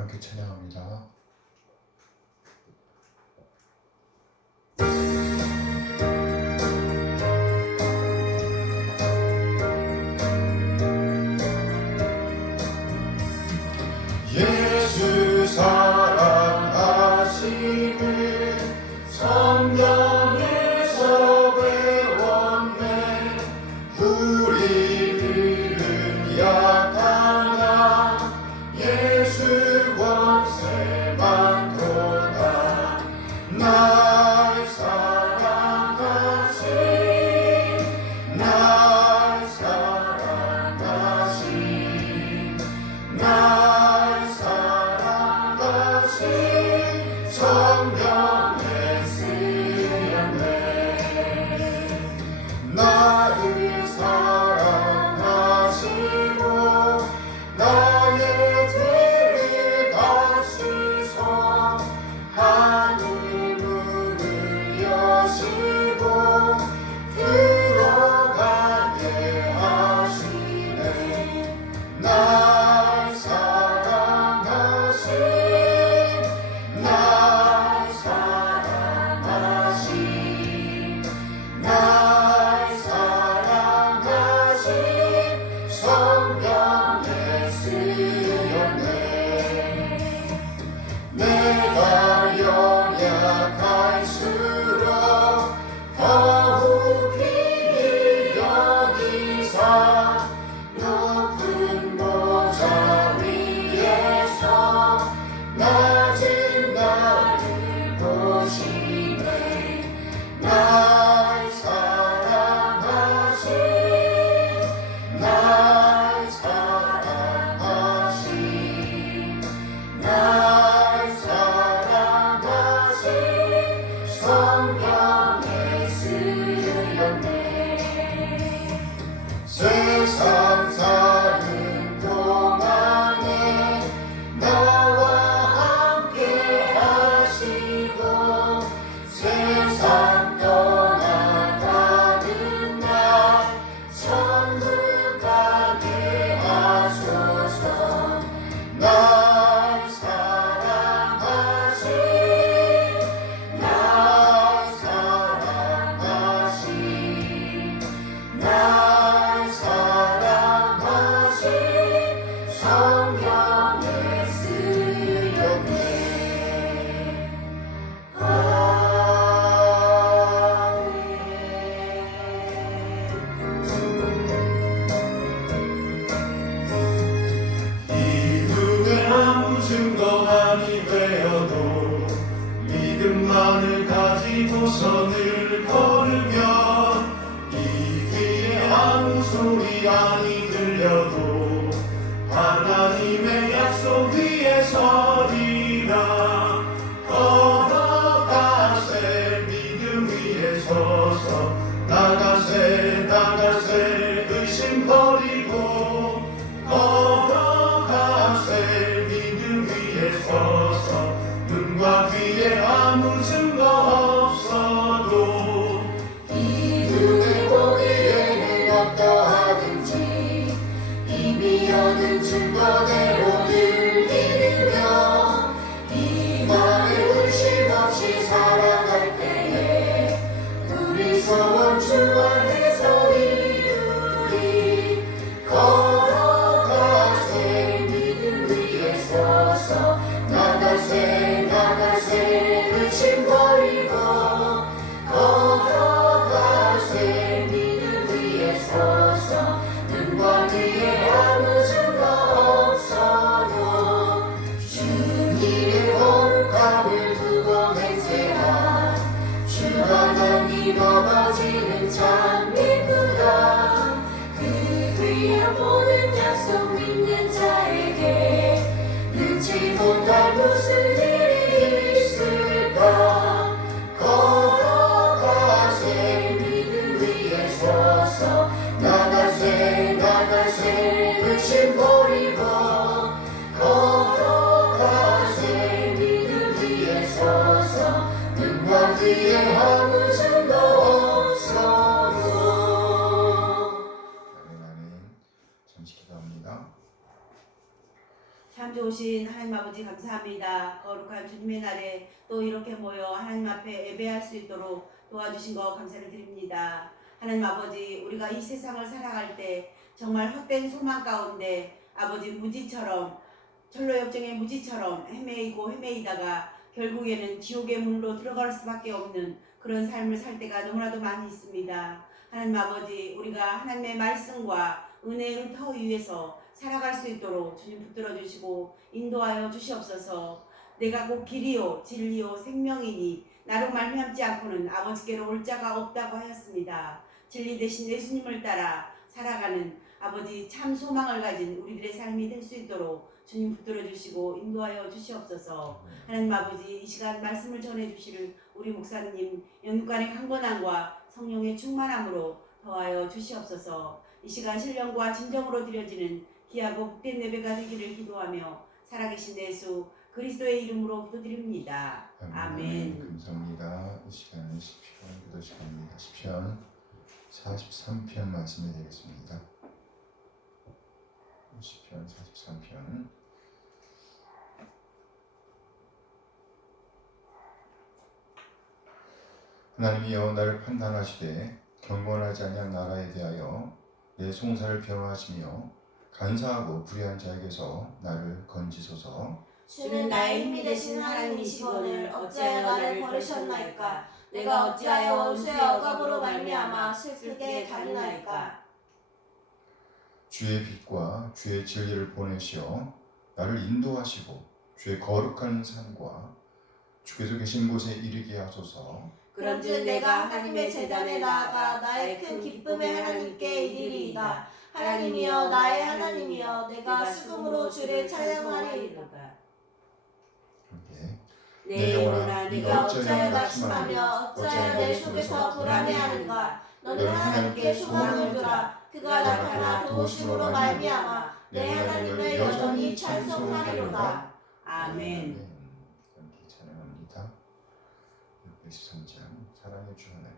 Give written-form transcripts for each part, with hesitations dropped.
함께 찬양합니다. 예수 사랑하시는 성경에서 배웠네. 우리들은 약하나 예수 권세만 도다. 날 사랑하신 날 사랑하신 날 사랑하신 성경에 쓰였네. 나를 사랑하시고 나의 죄를 다시서 하늘 문을 여시고 들어가게 하시네. 날 사랑하신 날 사랑하신 날 사랑하신 성경에 쓰였네. 내가 연약할수록 더욱 귀히 여기사 높은 보좌 위에서 낮은 나를 보시네. 날 사랑하신 날 사랑하신 날 사랑하신 성경에 쓰였네. 세상 사는 동안에 나와 함께 하시고 세상 떠나가는 날 천국 가게 하소서. 날 사랑하신 날 사랑하신 날 사랑하신 성경에 쓰였네. 이후에 아무 증거만이 되어도 믿음만을 가지고서 늘 걸으며 이 귀에 아무 소리 아니 들려도 하나님의 약속 위에 서리라. 걸어가세 믿음 위에 서서 나가세 나가세 의심 버리고 걸어가세 믿음 위에 서서 눈과 귀에 아무 증거 없어도 이 눈을 보기에는 어떠하든지 이미 얻은 증거대로 늘 믿으며 이 맘을 의심 없이 살아갈 때에 우리 소원 주 안에서 이루리. 걸어가세 믿음 위에 서서 나가세 나가세 의심 버리고 걸어가세 믿음 위에 서서 눈과 귀에 아무 증거 없어도 주님의 거룩함을 두고 맹세한 주 하나님 아버지는 참 기쁘다. 그 귀한 모든 약속 믿는 자에게 눈치 못할 무슨 일이 있을까. 걸어가세 믿음 위에 서서 나가세 나가세 의심 버리고 걸어가세 믿음 위에 서서 눈과 귀에 아무 증거 없어도. 아멘. 잠시 기도합니다. 참 좋으신 하나님 아버지 감사합니다. 거룩한 주님의 날에 또 이렇게 모여 하나님 앞에 예배할 수 있도록 도와주신 거 감사를 드립니다. 하나님 아버지, 우리가 이 세상을 살아갈 때 정말 헛된 소망 가운데 아버지 무지처럼 철로 역정의 무지처럼 헤매이다가 결국에는 지옥의 문으로 들어갈 수밖에 없는 그런 삶을 살 때가 너무나도 많이 있습니다. 하나님 아버지, 우리가 하나님의 말씀과 은혜의 터 위에서 살아갈 수 있도록 주님 붙들어 주시고 인도하여 주시옵소서. 내가 곧 길이요 진리요 생명이니 나로 말미암지 않고는 아버지께로 올 자가 없다고 하였습니다. 진리 대신 예수님을 따라 살아가는 아버지 참 소망을 가진 우리들의 삶이 될 수 있도록 주님 붙들어 주시고 인도하여 주시옵소서. 하나님 아버지, 이 시간 말씀을 전해 주시는 우리 목사님 영육간의 강건함과 성령의 충만함으로 더하여 주시옵소서. 이 시간 신령과 진정으로 드려지는 귀하고 복된 예배가 되기를 기도하며 살아계신 예수 그리스도의 이름으로 기도드립니다. 아멘. 감사합니다. 이 시간은 시편 기도 시간입니다. 시편 43편 말씀이 되겠습니다. 시편 43편. 하나님이여 나를 판단하시되 경건하지 아니한 나라에 대하여 내 송사를 변호하시며 간사하고 불의한 자에게서 나를 건지소서. 주는 나의 힘이 되신 하나님이시거늘 어찌하여 나를 버리셨나이까. 내가 어찌하여 원수의 억압으로 말미암아 슬프게 달리나이까. 주의 빛과 주의 진리를 보내시어 나를 인도하시고 주의 거룩한 산과 주께서 계신 곳에 이르게 하소서. 그런즉 내가 하나님의 제단에 나아가 나의 큰 기쁨의 하나님께 이르리이다. 하나님이여 나의 하나님이여 내가 수금으로 주를 찬양하리이다. 내 영혼아 네가 어찌하여 낙심하며 어찌하여 내 속에서 불안해하는가. 너는 하나님께 소망을 두라. 그가 나타나 도우심으로 말미암아 내 하나님을 여전히 찬송하리로다. 아멘. 함께 찬양합니다. 623장 사랑의 주 하나님.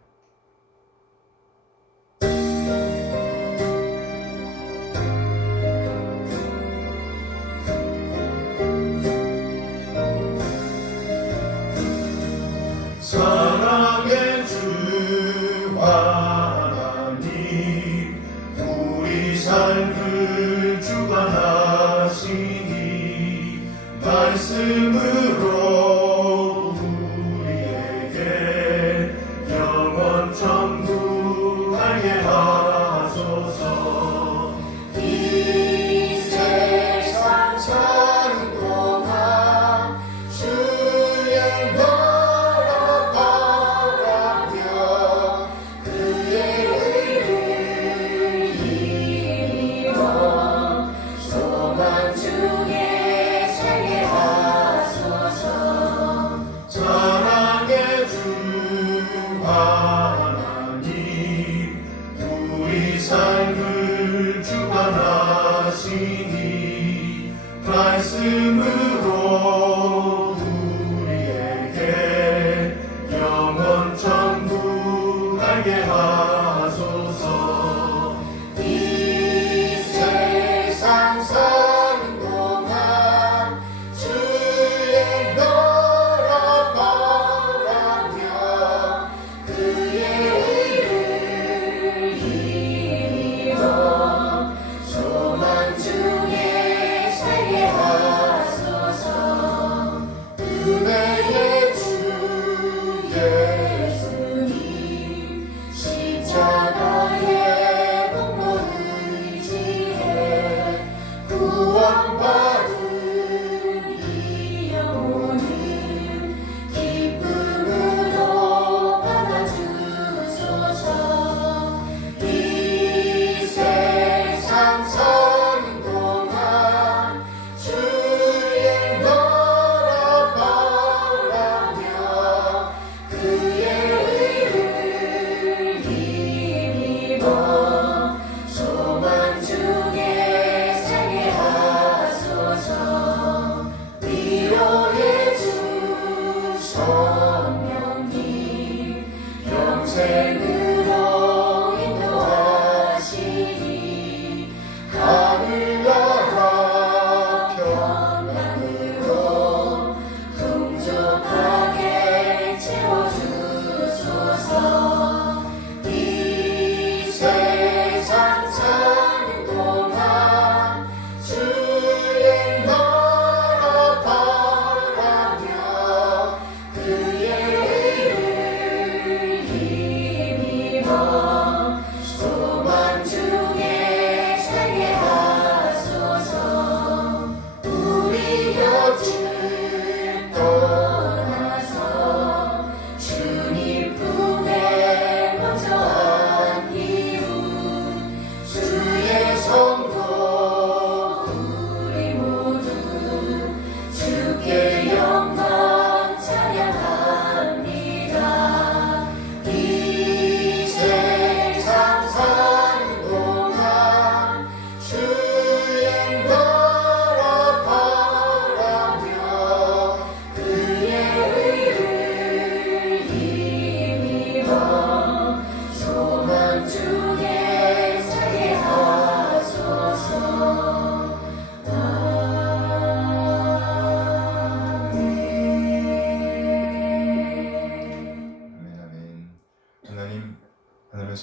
사랑의 주 하나님 우리 삶을 주관하시니 말씀으로 우리에게 영원 천국 알게 하소서. 이 세상 사는 동안 주의 나라 바라며 그의 의를 힘입어 소망 중에 살게 하소서.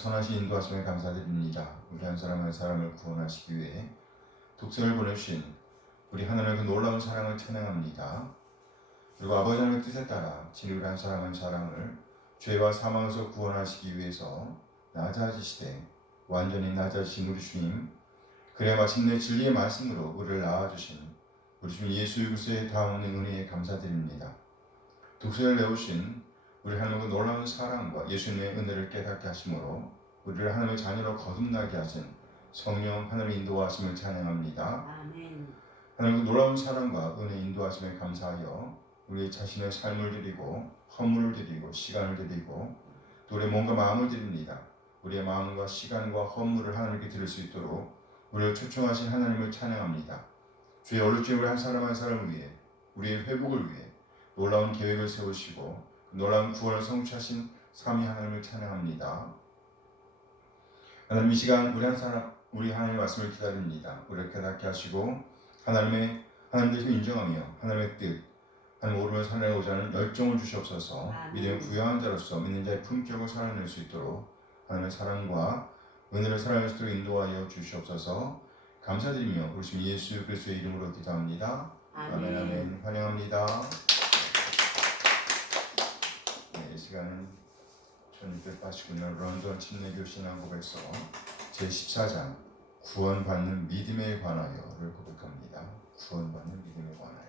선하신 인도하심에 감사드립니다. 우리 한 사람 한 사람을 구원하시기 위해 독생을 보내주신 우리 하나님의 그 놀라운 사랑을 찬양합니다. 그리고 아버지 하나님의 뜻에 따라 진리 한 사람 한 사람을 죄와 사망에서 구원하시기 위해서 낮아지시되 완전히 낮아지신 우리 주님, 그래야 마침내 진리의 말씀으로 우리를 낳아주신 우리 주님 예수 그리스도의 다없는 은혜에 감사드립니다. 독생을 내오신 우리 하나님의 놀라운 사랑과 예수님의 은혜를 깨닫게 하심으로 우리를 하나님의 자녀로 거듭나게 하신 성령 하나님의 인도하심을 찬양합니다. 아멘. 하나님의 놀라운 사랑과 은혜 인도하심에 감사하여 우리 자신의 삶을 드리고 허물을 드리고 시간을 드리고 또 우리의 몸과 마음을 드립니다. 우리의 마음과 시간과 허물을 하나님께 드릴 수 있도록 우리를 초청하신 하나님을 찬양합니다. 주의 어르신 우리 한 사람 한 사람을 위해 우리의 회복을 위해 놀라운 계획을 세우시고 놀라운 구원을 성취하신 삼위 하나님을 찬양합니다. 하나님 이 시간 우리 하나님의 말씀을 기다립니다. 우리를 깨닫게 하시고 하나님 되심을 인정하며 하나님의 뜻 하나님 오르며 살아내고자 하는 열정을 주시옵소서. 믿음의 부유한 자로서 믿는 자의 품격을 살아낼 수 있도록 하나님의 사랑과 은혜를 살아낼 수 있도록 인도하여 주시옵소서. 감사드리며 우리 주 예수 그리스도의 이름으로 기도합니다. 아멘. 아멘. 환영합니다. 네, 이 시간은 1689년 런던 침례교 신앙고백서 제14장 구원받는 믿음에 관하여를 고백합니다. 구원받는 믿음에 관하여.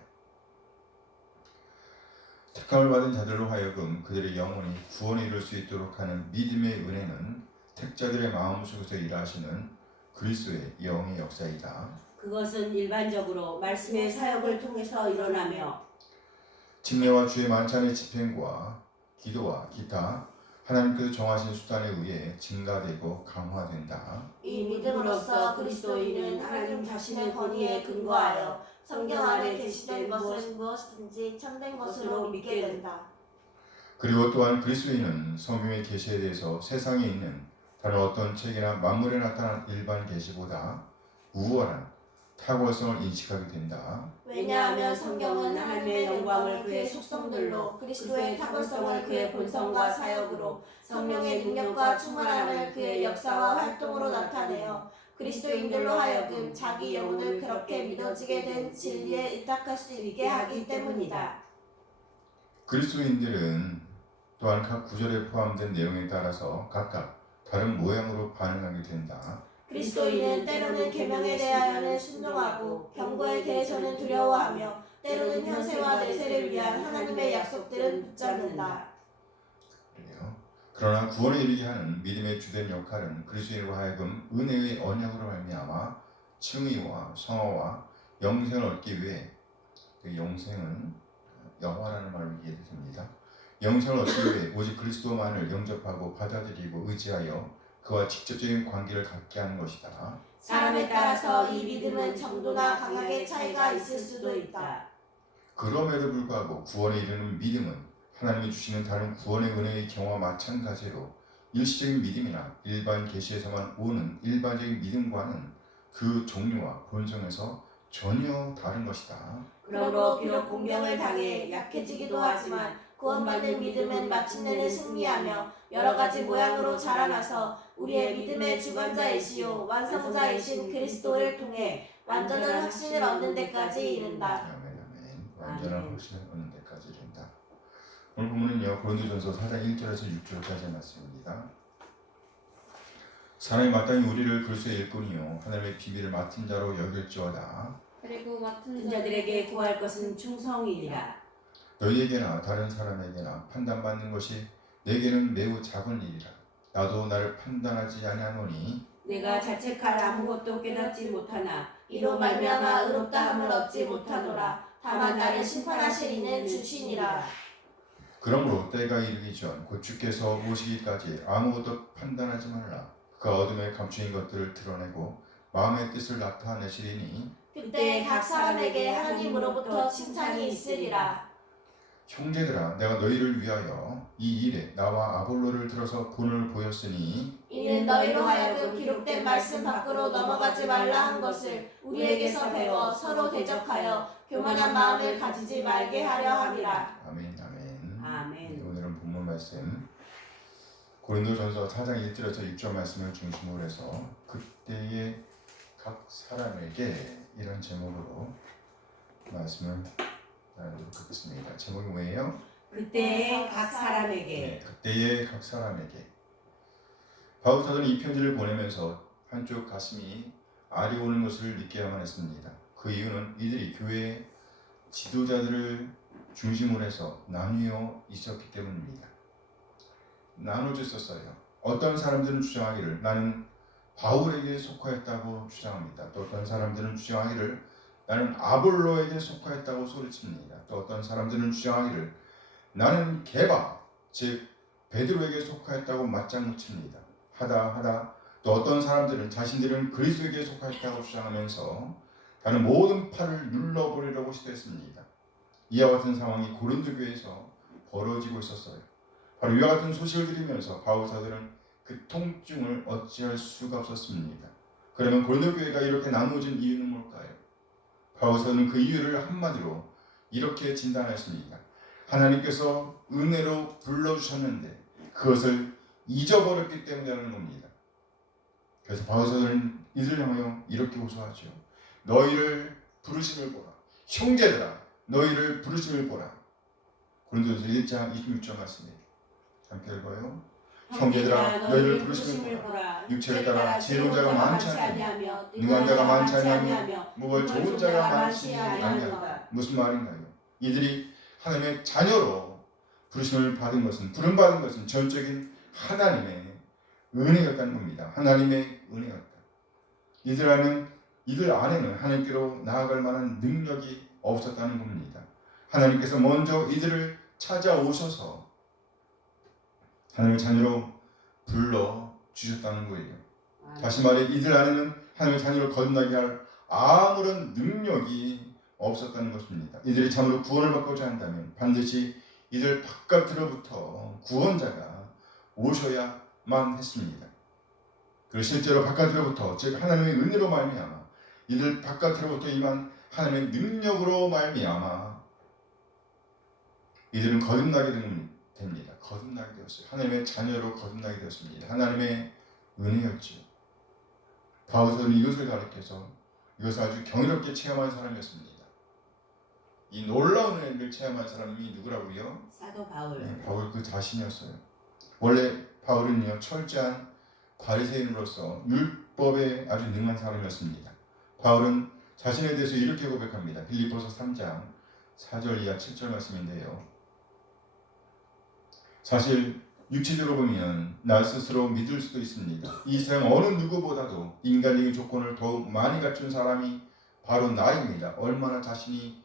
택함을 받은 자들로 하여금 그들의 영혼이 구원에 이를 수 있도록 하는 믿음의 은혜는 택자들의 마음속에서 일하시는 그리스도의 영의 역사이다. 그것은 일반적으로 말씀의 사역을 통해서 일어나며 침례와 주의 만찬의 집행과 기도와 기타 하나님께서 정하신 수단에 의해 증가되고 강화된다. 이 믿음으로써 그리스도인은 하나님 자신의 권위에 근거하여 성경 안에 계시된 것은 무엇이든지 참된 것으로 믿게 된다. 그리고 또한 그리스도인은 성경의 계시에 대해서 세상에 있는 다른 어떤 책이나 만물에 나타난 일반 계시보다 우월한 탁월성을 인식하게 된다. 왜냐하면 성경은 하나님의 영광을 그의 속성들로 그리스도의 탁월성을 그의 본성과 사역으로 성령의 능력과 충만함을 그의 역사와 활동으로 나타내어 그리스도인들로 하여금 자기 영혼을 그렇게 믿어지게 된 진리에 입탁할 수 있게 하기 때문이다. 그리스도인들은 또한 각 구절에 포함된 내용에 따라서 각각 다른 모양으로 반응하게 된다. 그리스도인은 때로는 계명에 대하여는 순종하고 경고에 대해서는 두려워하며 때로는 현세와 내세를 위한 하나님의 약속들은 붙잡는다. 그래요. 그러나 구원에 이르게 하는 믿음의 주된 역할은 그리스도인으로 하여금 은혜의 언약으로 말미암아 칭의와 성화와 영생을 얻기 위해 그 영생은 영화라는 말로 이해됩니다. 영생을 얻기 위해 오직 그리스도만을 영접하고 받아들이고 의지하여 그와 직접적인 관계를 갖게 하는 것이다. 사람에 따라서 이 믿음은 정도나 강약의 차이가 있을 수도 있다. 그럼에도 불구하고 구원에 이르는 믿음은 하나님이 주시는 다른 구원의 은혜의 경우와 마찬가지로 일시적인 믿음이나 일반 계시에서만 오는 일반적인 믿음과는 그 종류와 본성에서 전혀 다른 것이다. 그러므로 비록 공경을 당해 약해지기도 하지만 구원받는 믿음은 마침내는 승리하며 여러 가지 모양으로 자라나서 우리의 믿음의 주관자이시요 완성자이신 그리스도를 통해 완전한 확신을 얻는 데까지 이른다. 아멘, 아멘. 완전한 확신을 얻는 데까지 이른다. 오늘 본문은요 고린도전서 4장 1절에서 6절까지의 말씀입니다. 사람이 마땅히 우리를 그리스도의 일꾼이요 하나님의 비밀을 맡은 자로 여길지어다. 그리고 맡은 자들에게 구할 것은 충성이니라. 너희에게나 다른 사람에게나 판단받는 것이 내게는 매우 작은 일이라. 나도 나를 판단하지 아니하노니 내가 자책할 아무것도 깨닫지 못하나 이로 말미암아 의롭다함을 얻지 못하노라. 다만 나를 심판하실 이는 주시니라. 그러므로 때가 이르기 전 곧 주께서 오시기까지 아무것도 판단하지 말라. 그가 어둠에 감추인 것들을 드러내고 마음의 뜻을 나타내시리니 그때 각 사람에게 하나님으로부터 칭찬이 있으리라. 형제들아 내가 너희를 위하여 이 일에 나와 아볼로를 들어서 본을 보였으니 이는 너희로 하여금 기록된 말씀 밖으로 넘어가지 말라 한 것을 우리에게서 배워 서로 대적하여 교만한 마음을 가지지 말게 하려 함이라. 아멘 아멘. 아멘. 네, 오늘은 본문 말씀 고린도전서 4장 1절에서 6절 말씀을 중심으로 해서 그때의 각 사람에게 이런 제목으로 말씀을 나누도록 하겠습니다. 제목이 뭐예요? 그때의 각 사람에게. 네, 그때의 각 사람에게. 바울 사도는 이 편지를 보내면서 한쪽 가슴이 알이 오는 것을 느껴야만 했습니다. 그 이유는 이들이 교회 지도자들을 중심으로 해서 나뉘어 있었기 때문입니다. 나눠져 있었어요. 어떤 사람들은 주장하기를 나는 바울에게 속하였다고 주장합니다. 또 어떤 사람들은 주장하기를 나는 아볼로에게 속하였다고 소리칩니다. 또 어떤 사람들은 주장하기를 나는 게바 즉 베드로에게 속하였다고 맞장구 칩니다. 하다 또 어떤 사람들은 자신들은 그리스도에게 속하였다고 주장하면서 다른 모든 팔을 눌러버리려고 시도했습니다. 이와 같은 상황이 고린도 교회에서 벌어지고 있었어요. 바로 이와 같은 소식을 들으면서 바울 사도는 그 통증을 어찌할 수가 없었습니다. 그러면 고린도 교회가 이렇게 나누어진 이유는 뭘까요? 바울 사도는 그 이유를 한마디로 이렇게 진단했습니다. 하나님께서 은혜로 불러주셨는데 그것을 잊어버렸기 때문이라는 겁니다. 그래서 바울 사도는 이들 향하여 이렇게 호소하죠. 너희를 부르심을 보라. 형제들아 너희를 부르심을 보라. 고린도전서 1장 26절 말씀입니다. 함께 읽어요. 형제들아 너희를 부르심을 보라. 육체를 따라 지혜로운 자가 많지 아니하며 능한 자가 많지 아니하며 무벌 좋은 자가 많지 아니하다. 무슨 말인가요? 이들이 하나님의 자녀로 부르심을 받은 것은 부름받은 것은 전적인 하나님의 은혜였다는 겁니다. 하나님의 은혜였다. 이들 안에는 하나님께로 나아갈 만한 능력이 없었다는 겁니다. 하나님께서 먼저 이들을 찾아오셔서 하나님의 자녀로 불러 주셨다는 거예요. 다시 말해 이들 안에는 하나님의 자녀를 거듭나게 할 아무런 능력이 없었다는 것입니다. 이들이 참으로 구원을 받고자 한다면 반드시 이들 바깥으로부터 구원자가 오셔야만 했습니다. 그리고 실제로 바깥으로부터 즉 하나님의 은혜로 말미암아 이들 바깥으로부터 임한 하나님의 능력으로 말미암아 이들은 거듭나게 됩니다. 거듭나게 되었어요. 하나님의 자녀로 거듭나게 되었습니다. 하나님의 은혜였죠. 바울 사도는 이것을 가르쳐서 이것을 아주 경이롭게 체험한 사람이었습니다. 이 놀라운 은혜를 체험한 사람이 누구라고요? 사도 바울. 네, 바울 그 자신이었어요. 원래 바울은요 철저한 바리새인으로서 율법에 아주 능한 사람이었습니다. 바울은 자신에 대해서 이렇게 고백합니다. 빌립보서 3장 4절 이하 7절 말씀인데요. 사실 육체적으로 보면 나 스스로 믿을 수도 있습니다. 이 세상 어느 누구보다도 인간적인 조건을 더욱 많이 갖춘 사람이 바로 나입니다. 얼마나 자신이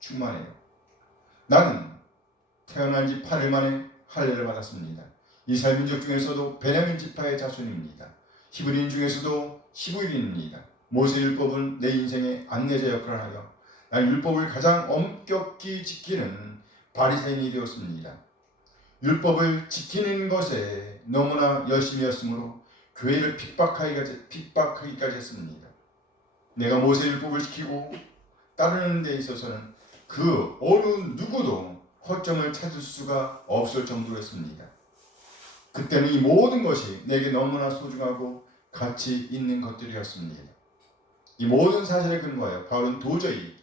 충만해요. 나는 태어난 지 8일 만에 할례를 받았습니다. 이스라엘 민족 중에서도 베냐민 지파의 자손입니다. 히브리인 중에서도 히브리인입니다. 모세율법은 내 인생의 안내자 역할을 하여 난 율법을 가장 엄격히 지키는 바리새인이 되었습니다. 율법을 지키는 것에 너무나 열심이었으므로 교회를 핍박하기까지 했습니다. 내가 모세율법을 지키고 따르는 데 있어서는 그 어느 누구도 허점을 찾을 수가 없을 정도였습니다. 그때는 이 모든 것이 내게 너무나 소중하고 가치 있는 것들이었습니다. 이 모든 사실에 근거하여 바울은 도저히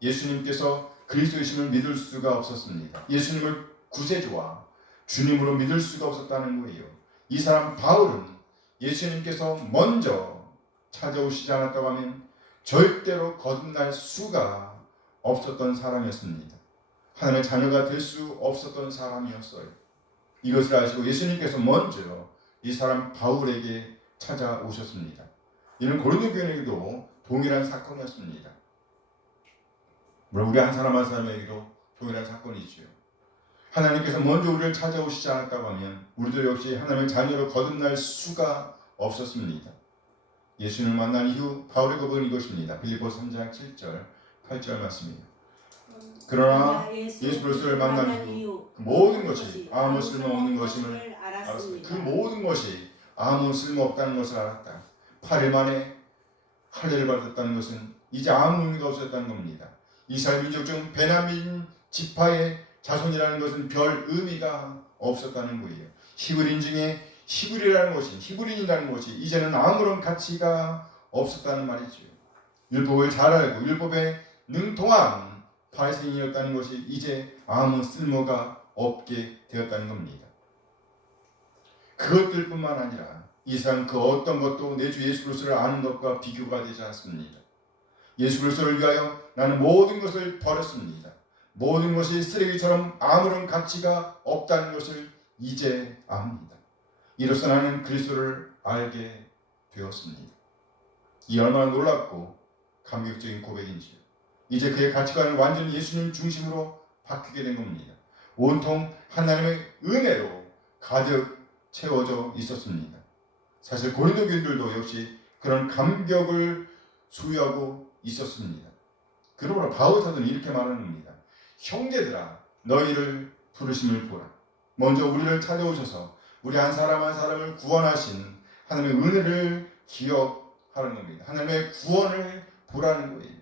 예수님께서 그리스도이심을 믿을 수가 없었습니다. 예수님을 구세주와 주님으로 믿을 수가 없었다는 거예요. 이 사람 바울은 예수님께서 먼저 찾아오시지 않았다고 하면 절대로 거듭날 수가 없었던 사람이었습니다. 하나님의 자녀가 될 수 없었던 사람이었어요. 이것을 아시고 예수님께서 먼저 이 사람 바울에게 찾아오셨습니다. 이는 고린도 교회에게도 동일한 사건이었습니다. 물론 우리 한 사람 한 사람에게도 동일한 사건이지요. 하나님께서 먼저 우리를 찾아오시지 않았다고 하면 우리도 역시 하나님의 자녀로 거듭날 수가 없었습니다. 예수님을 만난 이후 바울의 고백은 이것입니다. 빌립보서 3장 7절 8절 말씀입니다. 그러나 예수 그리스도를 만난 이후 그 모든 것이 아무 쓸모없는 것임을 알았습니다. 그 모든 것이 아무 쓸모없다는 것을 알았다. 8일 만에 할례를 받았다는 것은 이제 아무 의미가 없었다는 겁니다. 이스라엘 민족 중 베냐민 지파의 자손이라는 것은 별 의미가 없었다는 거예요. 히브리인 중에 히브리인이라는 것이 이제는 아무런 가치가 없었다는 말이죠. 율법을 잘 알고 율법에 능통한 바리새인이었다는 것이 이제 아무 쓸모가 없게 되었다는 겁니다. 그것들뿐만 아니라 이 세상 그 어떤 것도 내 주 예수 그리스도를 아는 것과 비교가 되지 않습니다. 예수 그리스도를 위하여 나는 모든 것을 버렸습니다. 모든 것이 쓰레기처럼 아무런 가치가 없다는 것을 이제 압니다. 이로써 나는 그리스도를 알게 되었습니다. 이 얼마나 놀랍고 감격적인 고백인지요. 이제 그의 가치관은 완전히 예수님 중심으로 바뀌게 된 겁니다. 온통 하나님의 은혜로 가득 채워져 있었습니다. 사실 고린도 교인들도 역시 그런 감격을 소유하고 있었습니다. 그러므로 바울 사도는 이렇게 말하는 겁니다. 형제들아 너희를 부르심을 보라. 먼저 우리를 찾아오셔서 우리 한 사람 한 사람을 구원하신 하나님의 은혜를 기억하라는 겁니다. 하나님의 구원을 보라는 거예요.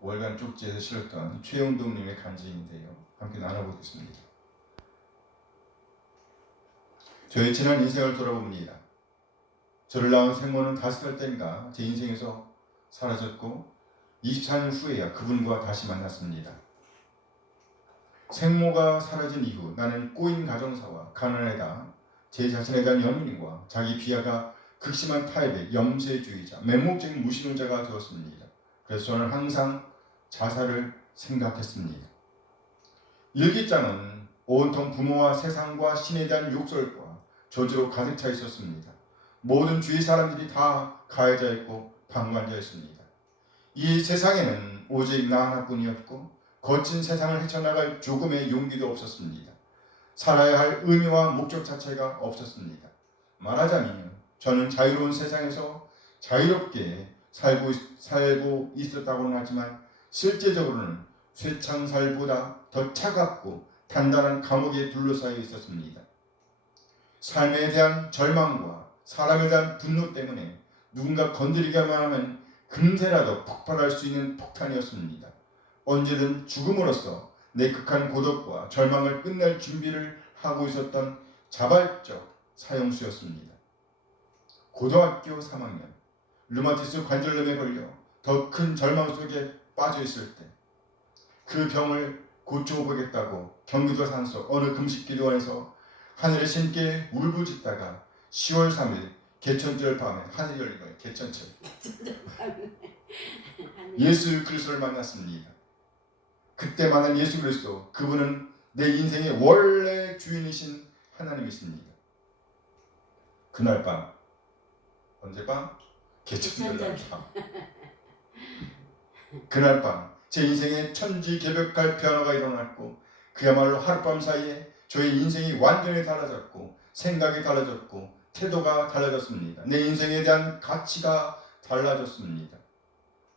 월간 쪽지에서 실었던 최영동님의 간증인데요. 함께 나눠보겠습니다. 저의 지난 인생을 돌아봅니다. 저를 낳은 생모는 5살 때인가 제 인생에서 사라졌고 24년 후에야 그분과 다시 만났습니다. 생모가 사라진 이후 나는 꼬인 가정사와 가난에다 제 자신에 대한 연민과 자기 비하가 극심한 타입의 염세주의자, 맹목적인 무신론자가 되었습니다. 그래서 저는 항상 자살을 생각했습니다. 일기장은 온통 부모와 세상과 신에 대한 욕설과 저주로 가득 차 있었습니다. 모든 주위 사람들이 다 가해자였고 방관자였습니다. 이 세상에는 오직 나 하나뿐이었고 거친 세상을 헤쳐나갈 조금의 용기도 없었습니다. 살아야 할 의미와 목적 자체가 없었습니다. 말하자면 저는 자유로운 세상에서 자유롭게 살고 있었다고는 하지만 실제적으로는 쇠창살보다 더 차갑고 단단한 감옥에 둘러싸여 있었습니다. 삶에 대한 절망과 사람에 대한 분노 때문에 누군가 건드리기만 하면 금세라도 폭발할 수 있는 폭탄이었습니다. 언제든 죽음으로써 내 극한 고독과 절망을 끝낼 준비를 하고 있었던 자발적 사형수였습니다. 고등학교 3학년 류마티스 관절염에 걸려 더 큰 절망 속에 빠져 있을 때 그 병을 고쳐보겠다고 경기도 산속 어느 금식기도원에서 하늘의 신께 울부짖다가 10월 3일 개천절 밤에 하늘이 열린 거예요. 개천절. 예수 그리스도를 만났습니다. 그때 만난 예수 그리스도, 그분은 내 인생의 원래 주인이신 하나님이십니다. 그날 밤, 언제 밤? 개천절 밤. 그날 밤 제 인생에 천지개벽할 변화가 일어났고 그야말로 하룻밤 사이에 저의 인생이 완전히 달라졌고 생각이 달라졌고 태도가 달라졌습니다. 내 인생에 대한 가치가 달라졌습니다.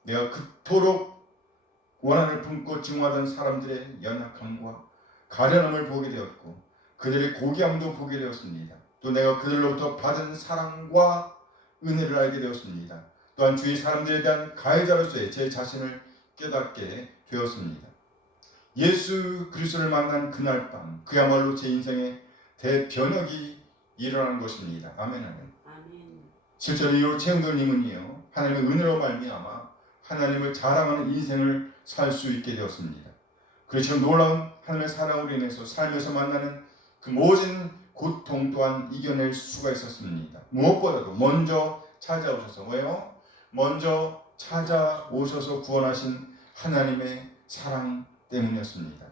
내가 그토록 원한을 품고 증오하던 사람들의 연약함과 가련함을 보게 되었고 그들의 고귀함도 보게 되었습니다. 또 내가 그들로부터 받은 사랑과 은혜를 알게 되었습니다. 또한 주위 사람들에 대한 가해자로서의 제 자신을 깨닫게 되었습니다. 예수 그리스도를 만난 그날 밤 그야말로 제 인생의 대변혁이 일어난 것입니다. 아멘 아멘. 실제로 이 최영도님은요 하나님의 은혜로 말미암아 하나님을 자랑하는 인생을 살 수 있게 되었습니다. 그렇지만 놀라운 하나님의 사랑으로 인해서 삶에서 만나는 그 모든 고통 또한 이겨낼 수가 있었습니다. 무엇보다도 먼저 찾아오셔서 왜요? 먼저 찾아오셔서 구원하신 하나님의 사랑 때문이었습니다.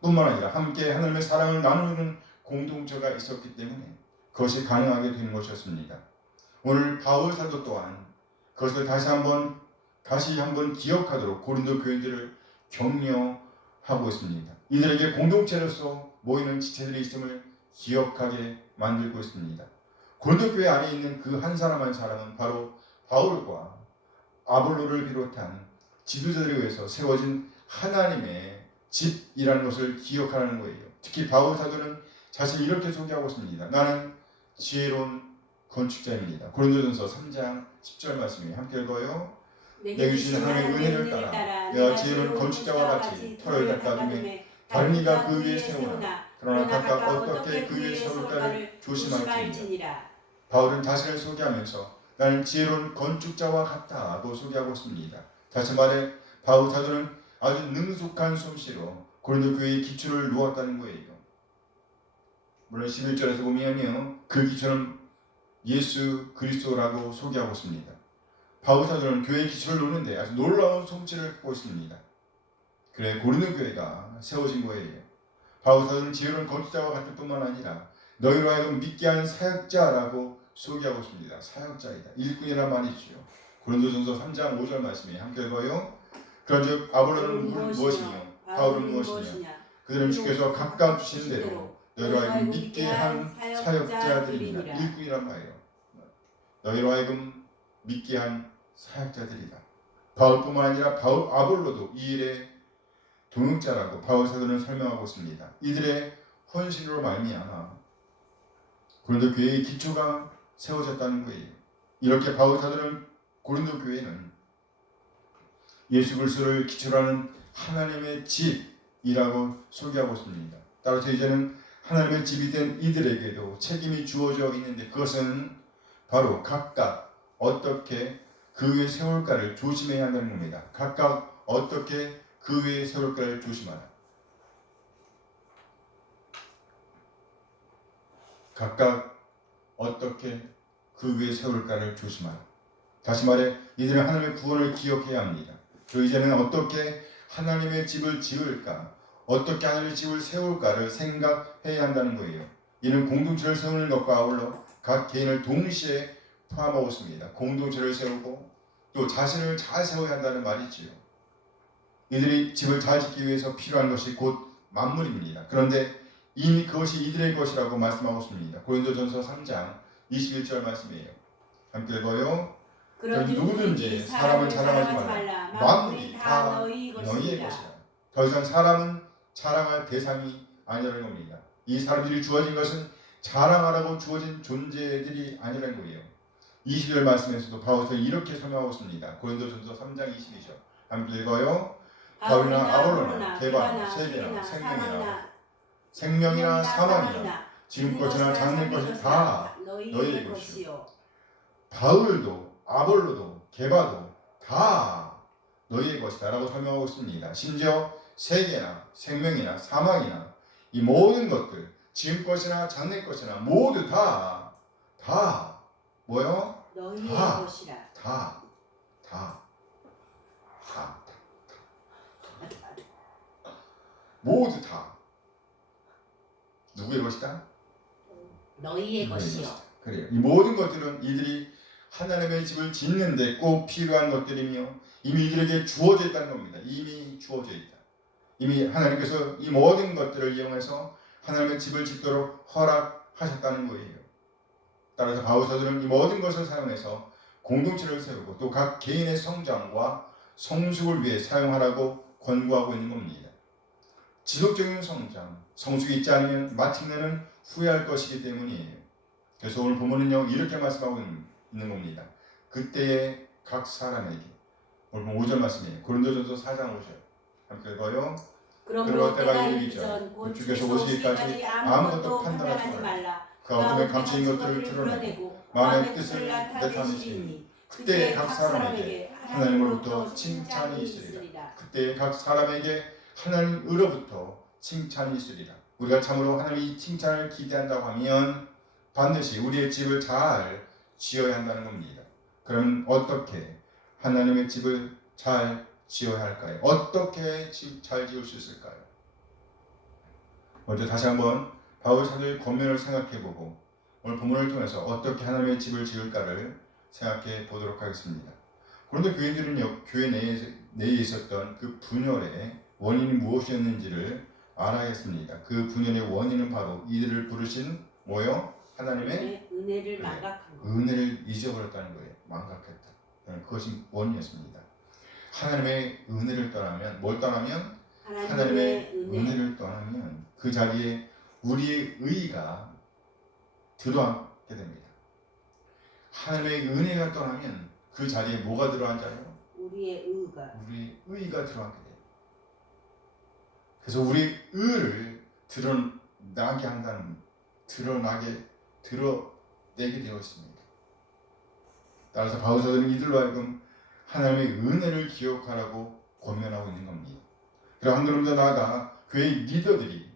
뿐만 아니라 함께 하나님의 사랑을 나누는 공동체가 있었기 때문에 그것이 가능하게 된 것이었습니다. 오늘 바울 사도 또한 그것을 다시 한번 기억하도록 고린도 교인들을 격려하고 있습니다. 이들에게 공동체로서 모이는 지체들이 있음을 기억하게 만들고 있습니다. 고린도 교회 안에 있는 그 한 사람 한 사람은 바로 바울과 아볼로를 비롯한 지도자들에 의해서 세워진 하나님의 집이라는 것을 기억하라는 거예요. 특히 바울 사도는 자신을 이렇게 소개하고 있습니다. 나는 지혜로운 건축자입니다. 고린도전서 3장 10절 말씀이 함께 읽어요. 내게 주신 하나님의 은혜를 따라 내가 지혜로운 건축자와 같이 터를 닦아둠에 다른 이가 그 위에 세우나 그러나 각각 어떻게 그 위에 세울까를 조심할지니라. 바울은 자신을 소개하면서 나는 지혜로운 건축자와 같다고 소개하고 있습니다. 다시 말해 바울 사도는 아주 능숙한 솜씨로 고린도 교회의 기초를 놓았다는 거예요. 물론 11절에서 보면요, 그 기초는 예수 그리스도라고 소개하고 있습니다. 바울 사도는 교회의 기초를 놓는데 아주 놀라운 솜씨를 갖고 있습니다. 그래 고린도 교회가 세워진 거예요. 바울 사도는 지혜로운 건축자와 같을 뿐만 아니라 너희로 하여금 믿게 한 사역자라고 소개하고 있습니다. 사역자이다. 일꾼이란 말이죠. 고린도전서 3장 5절 말씀에 함께 읽어요. 그런즉 아볼로는 무엇이며 바울은 무엇이냐 그들은 주께서 각각 주신 대로 너희로 하여금 믿게 한 사역자들이니라. 일꾼이란 말이에요. 너희로 하여금 믿게 한 사역자들이다. 바울뿐만 아니라 아볼로도 이 일의 동역자라고 바울 사도는 설명하고 있습니다. 이들의 헌신으로 말미암아 고린도 교회의 기초가 세워졌다는 거예요. 이렇게 바울 사도는 고린도 교회는 예수 그리스도를 기초로 하는 하나님의 집이라고 소개하고 있습니다. 따라서 이제는 하나님의 집이 된 이들에게도 책임이 주어져 있는데 그것은 바로 각각 어떻게 그 위에 세울까를 조심해야 한다는 겁니다. 각각 어떻게 그 위에 세울까를 조심하라. 각각 어떻게 그 위에 세울까를 조심하라. 다시 말해 이들은 하나님의 구원을 기억해야 합니다. 그리고 이제는 어떻게 하나님의 집을 지을까, 어떻게 하나님의 집을 세울까를 생각해야 한다는 거예요. 이는 공동체를 세우는 것과 아울러 각 개인을 동시에 포함하고 있습니다. 공동체를 세우고 또 자신을 잘 세워야 한다는 말이지요. 이들이 집을 잘 짓기 위해서 필요한 것이 곧 만물입니다. 그런데 이미 그것이 이들의 것이라고 말씀하고 있습니다. 고린도전서 3장 21절 말씀이에요. 함께 읽어요. 그럼 누구든지 사람을 자랑하지 말라. 만물이 다 너희의 것이라. 더 이상 사람은 자랑할 대상이 아니라는 겁니다. 이 사람들이 주어진 것은 자랑하라고 주어진 존재들이 아니라는 거예요. 20절 말씀에서도 바울은 이렇게 설명하고 있습니다. 고린도전서 3장 22절 함께 읽어요. 바울이나 아볼로나 개바나 세계나 생명이나 사망이나 지금 것이나 장래 것이 다 너희의 것이요. 바울도 아볼로도 게바도 다 너희의 것이다 라고 설명하고 있습니다. 심지어 세계나 생명이나 사망이나 이 모든 것들 지금 것이나 장래 것이나 모두 다 뭐요? 너희의 것이라. 다 모두 다 누구의 것이다? 너희의 것이요. 그래요. 이 모든 것들은 이들이 하나님의 집을 짓는데 꼭 필요한 것들이며 이미 이들에게 주어져 있다는 겁니다. 이미 주어져 있다. 이미 하나님께서 이 모든 것들을 이용해서 하나님의 집을 짓도록 허락하셨다는 거예요. 따라서 바울 사도는 이 모든 것을 사용해서 공동체를 세우고 또 각 개인의 성장과 성숙을 위해 사용하라고 권고하고 있는 겁니다. 지속적인 성장, 성숙이 있지 않으면 마침내는 후회할 것이기 때문이에요. 그래서 오늘 본문은요 이렇게 말씀하고 있는 겁니다. 그때의 각 사람에게 오늘 5절 말씀이에요. 고린도전서 4장 5절 함께 읽어요. 그러므로 때가 이르기 전 곧 주께서 오시기까지 아무것도 판단하지 말라. 그 앞에 감추인 것들을 드러내고 마음의 뜻을 나타내시니 그때의 각 사람에게 하나님으로부터 칭찬이 있으리라. 그때의 각 사람에게 하나님으로부터 칭찬이 있으리라. 우리가 참으로 하나님이 칭찬을 기대한다고 하면 반드시 우리의 집을 잘 지어야 한다는 겁니다. 그럼 어떻게 하나님의 집을 잘 지어야 할까요? 어떻게 잘 지을 수 있을까요? 먼저 다시 한번 바울 사도의 권면을 생각해보고 오늘 본문을 통해서 어떻게 하나님의 집을 지을까를 생각해 보도록 하겠습니다. 그런데 교인들은요 교회 내에 있었던 그 분열의 원인이 무엇이었는지를 알아야겠습니다. 그 분열의 원인은 바로 이들을 부르신 뭐요? 하나님의 은혜를 망각한 것. 은혜를 잊어버렸다는 거예요. 망각했다. 그것이 원인이었습니다. 하나님의 은혜를 떠나면 뭘 떠나면 하나님의 은혜를 떠나면 그 자리에 우리의 의의가 들어앉게 됩니다. 하나님의 은혜가 떠나면 그 자리에 뭐가 들어앉아요? 우리의 의가 들어앉게 돼요. 그래서 우리 의를 드러나게 한다는, 드러내게 되어 있습니다. 따라서 바울 사도는 이들로 하여금 하나님의 은혜를 기억하라고 권면하고 있는 겁니다. 그리고 한 걸음 더 나아가 교회의 리더들이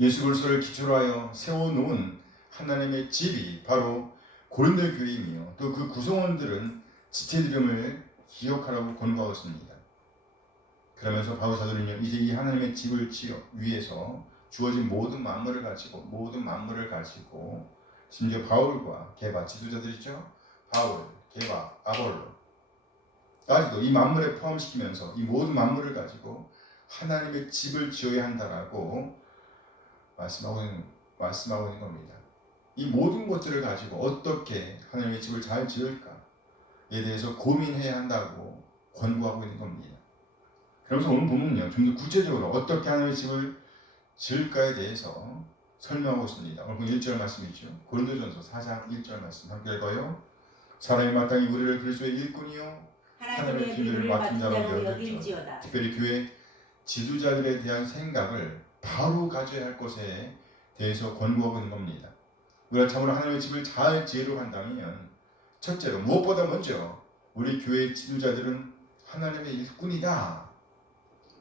예수 그리스도를 기초로 하여 세워놓은 하나님의 집이 바로 고린도 교회이며 또 그 구성원들은 지체 이름을 기억하라고 권고하고 있습니다. 그러면서 바울 사도는요, 이제 이 하나님의 집을 위해서 주어진 모든 만물을 가지고 심지어 바울과 게바 지도자들이죠. 바울, 게바, 아볼로까지도 이 만물에 포함시키면서 이 모든 만물을 가지고 하나님의 집을 지어야 한다라고 말씀하고 있는 겁니다. 이 모든 것들을 가지고 어떻게 하나님의 집을 잘 지을까에 대해서 고민해야 한다고 권고하고 있는 겁니다. 그러면서 오늘 보면요, 좀 더 구체적으로 어떻게 하나님의 집을 지을까에 대해서 설명하고 있습니다. 오늘 1절 말씀이죠. 고린도전서 4장 1절 말씀 함께 읽어요. 사람이 마땅히 우리를 그리스도의 일꾼이요 하나님의 비밀을 맡은 자로 여길지어다. 특별히 교회 지도자들에 대한 생각을 바로 가져야 할 것에 대해서 권고하고 있는 겁니다. 우리가 참으로 하나님의 집을 잘 지으려고 한다면 첫째로 무엇보다 먼저 우리 교회 지도자들은 하나님의 일꾼이다.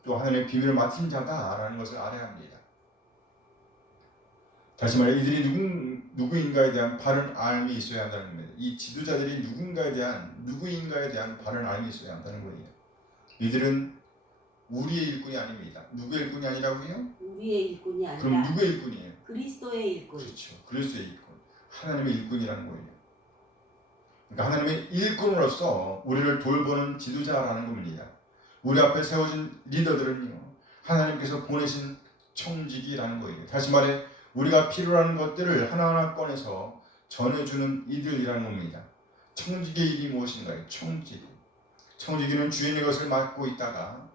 또 하나님의 비밀을 맡은 자다라는 것을 알아야 합니다. 다시 말해 이들이 누구인가에 대한 바른 알미 있어야 한다는 겁니다. 이 지도자들이 누구인가에 대한 바른 알미 있어야 한다는 거예요. 이들은 우리의 일꾼이 아닙니다. 누구의 일꾼이 아니라고요? 우리의 일꾼이 아니라 그럼 누구의 일꾼이에요? 그리스도의 일꾼. 그렇죠. 그리스도의 일꾼. 하나님의 일꾼이라는 거예요. 그러니까 하나님의 일꾼으로서 우리를 돌보는 지도자라는 겁니다. 우리 앞에 세워진 리더들은요, 하나님께서 보내신 청지기라는 거예요. 다시 말해 우리가 필요로 하는 것들을 하나하나 꺼내서 전해주는 이들이라는 겁니다. 청지기의 일이 무엇인가요? 청지기는 주인의 것을 맡고 있다가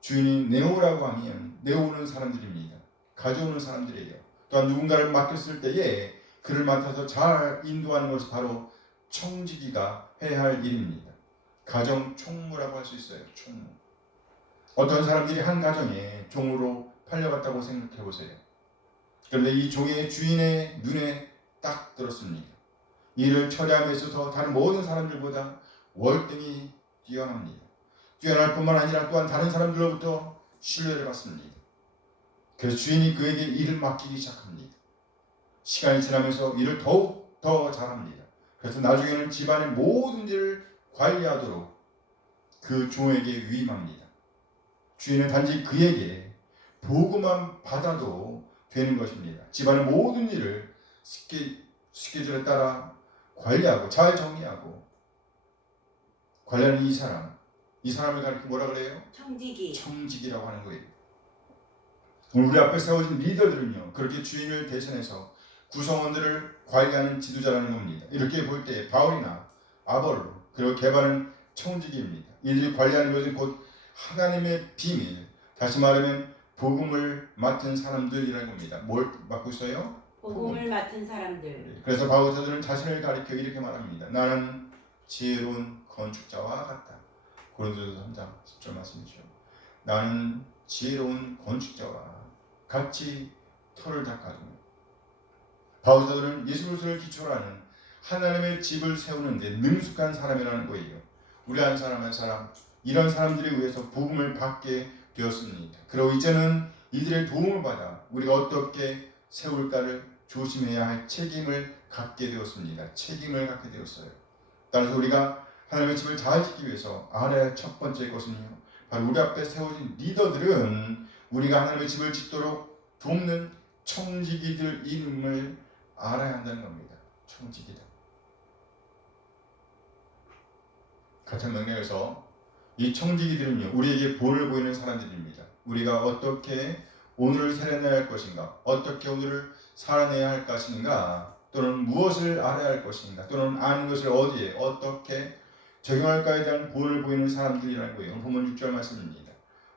주인이 내오라고 하면 내오는 사람들입니다. 가져오는 사람들이에요. 또한 누군가를 맡겼을 때에 그를 맡아서 잘 인도하는 것이 바로 청지기가 해야 할 일입니다. 가정 총무라고 할 수 있어요. 총무. 어떤 사람들이 한 가정에 종으로 팔려갔다고 생각해 보세요. 그런데 이 종의 주인의 눈에 딱 들었습니다. 이를 처리함에 있어서 다른 모든 사람들보다 월등히 뛰어납니다. 뛰어날 뿐만 아니라 또한 다른 사람들로부터 신뢰를 받습니다. 그래서 주인이 그에게 일을 맡기기 시작합니다. 시간이 지나면서 일을 더욱 더 잘합니다. 그래서 나중에는 집안의 모든 일을 관리하도록 그 종에게 위임합니다. 주인은 단지 그에게 보고만 받아도 되는 것입니다. 집안의 모든 일을 스케줄에 따라 관리하고 잘 정리하고 관리하는 이 사람을 가리켜 뭐라 그래요? 청지기라고 하는 거예요. 우리 앞에 세워진 리더들은요, 그렇게 주인을 대신해서 구성원들을 관리하는 지도자라는 겁니다. 이렇게 볼 때 바울이나 아볼로 그리고 게바는 청지기입니다. 이들이 관리하는 것은 곧 하나님의 비밀, 다시 말하면 복음을 맡은 사람들이라는 겁니다. 뭘 맡고 있어요? 복음을 맡은 사람들. 그래서 바울 사도는 자신을 가리켜 이렇게 말합니다. 나는 지혜로운 건축자와 같다. 고린도전서 3장 10절 말씀이죠. 나는 지혜로운 건축자와 같이 터를 닦아주며. 바울 사도는 예수 그리스도를 기초로 하는 하나님의 집을 세우는 데 능숙한 사람이라는 거예요. 우리 한 사람 한 사람 이런 사람들에 의해서 복음을 받게 되었습니다. 그리고 이제는 이들의 도움을 받아 우리가 어떻게 세울까를 조심해야 할 책임을 갖게 되었습니다. 책임을 갖게 되었어요. 따라서 우리가 하나님의 집을 잘 짓기 위해서 알아야 할 첫 번째 것은요, 바로 우리 앞에 세워진 리더들은 우리가 하나님의 집을 짓도록 돕는 청지기들 이름을 알아야 한다는 겁니다. 청지기다. 같은 맥락에서 이 청지기들은요, 우리에게 본을 보이는 사람들입니다. 우리가 어떻게 오늘을 살아내야 할 것인가, 어떻게 오늘을 살아내야 할 것인가, 또는 무엇을 알아야 할 것인가, 또는 아는 것을 어디에 어떻게 적용할까에 대한 본을 보이는 사람들이라는 거예요. 본문 6절 말씀입니다.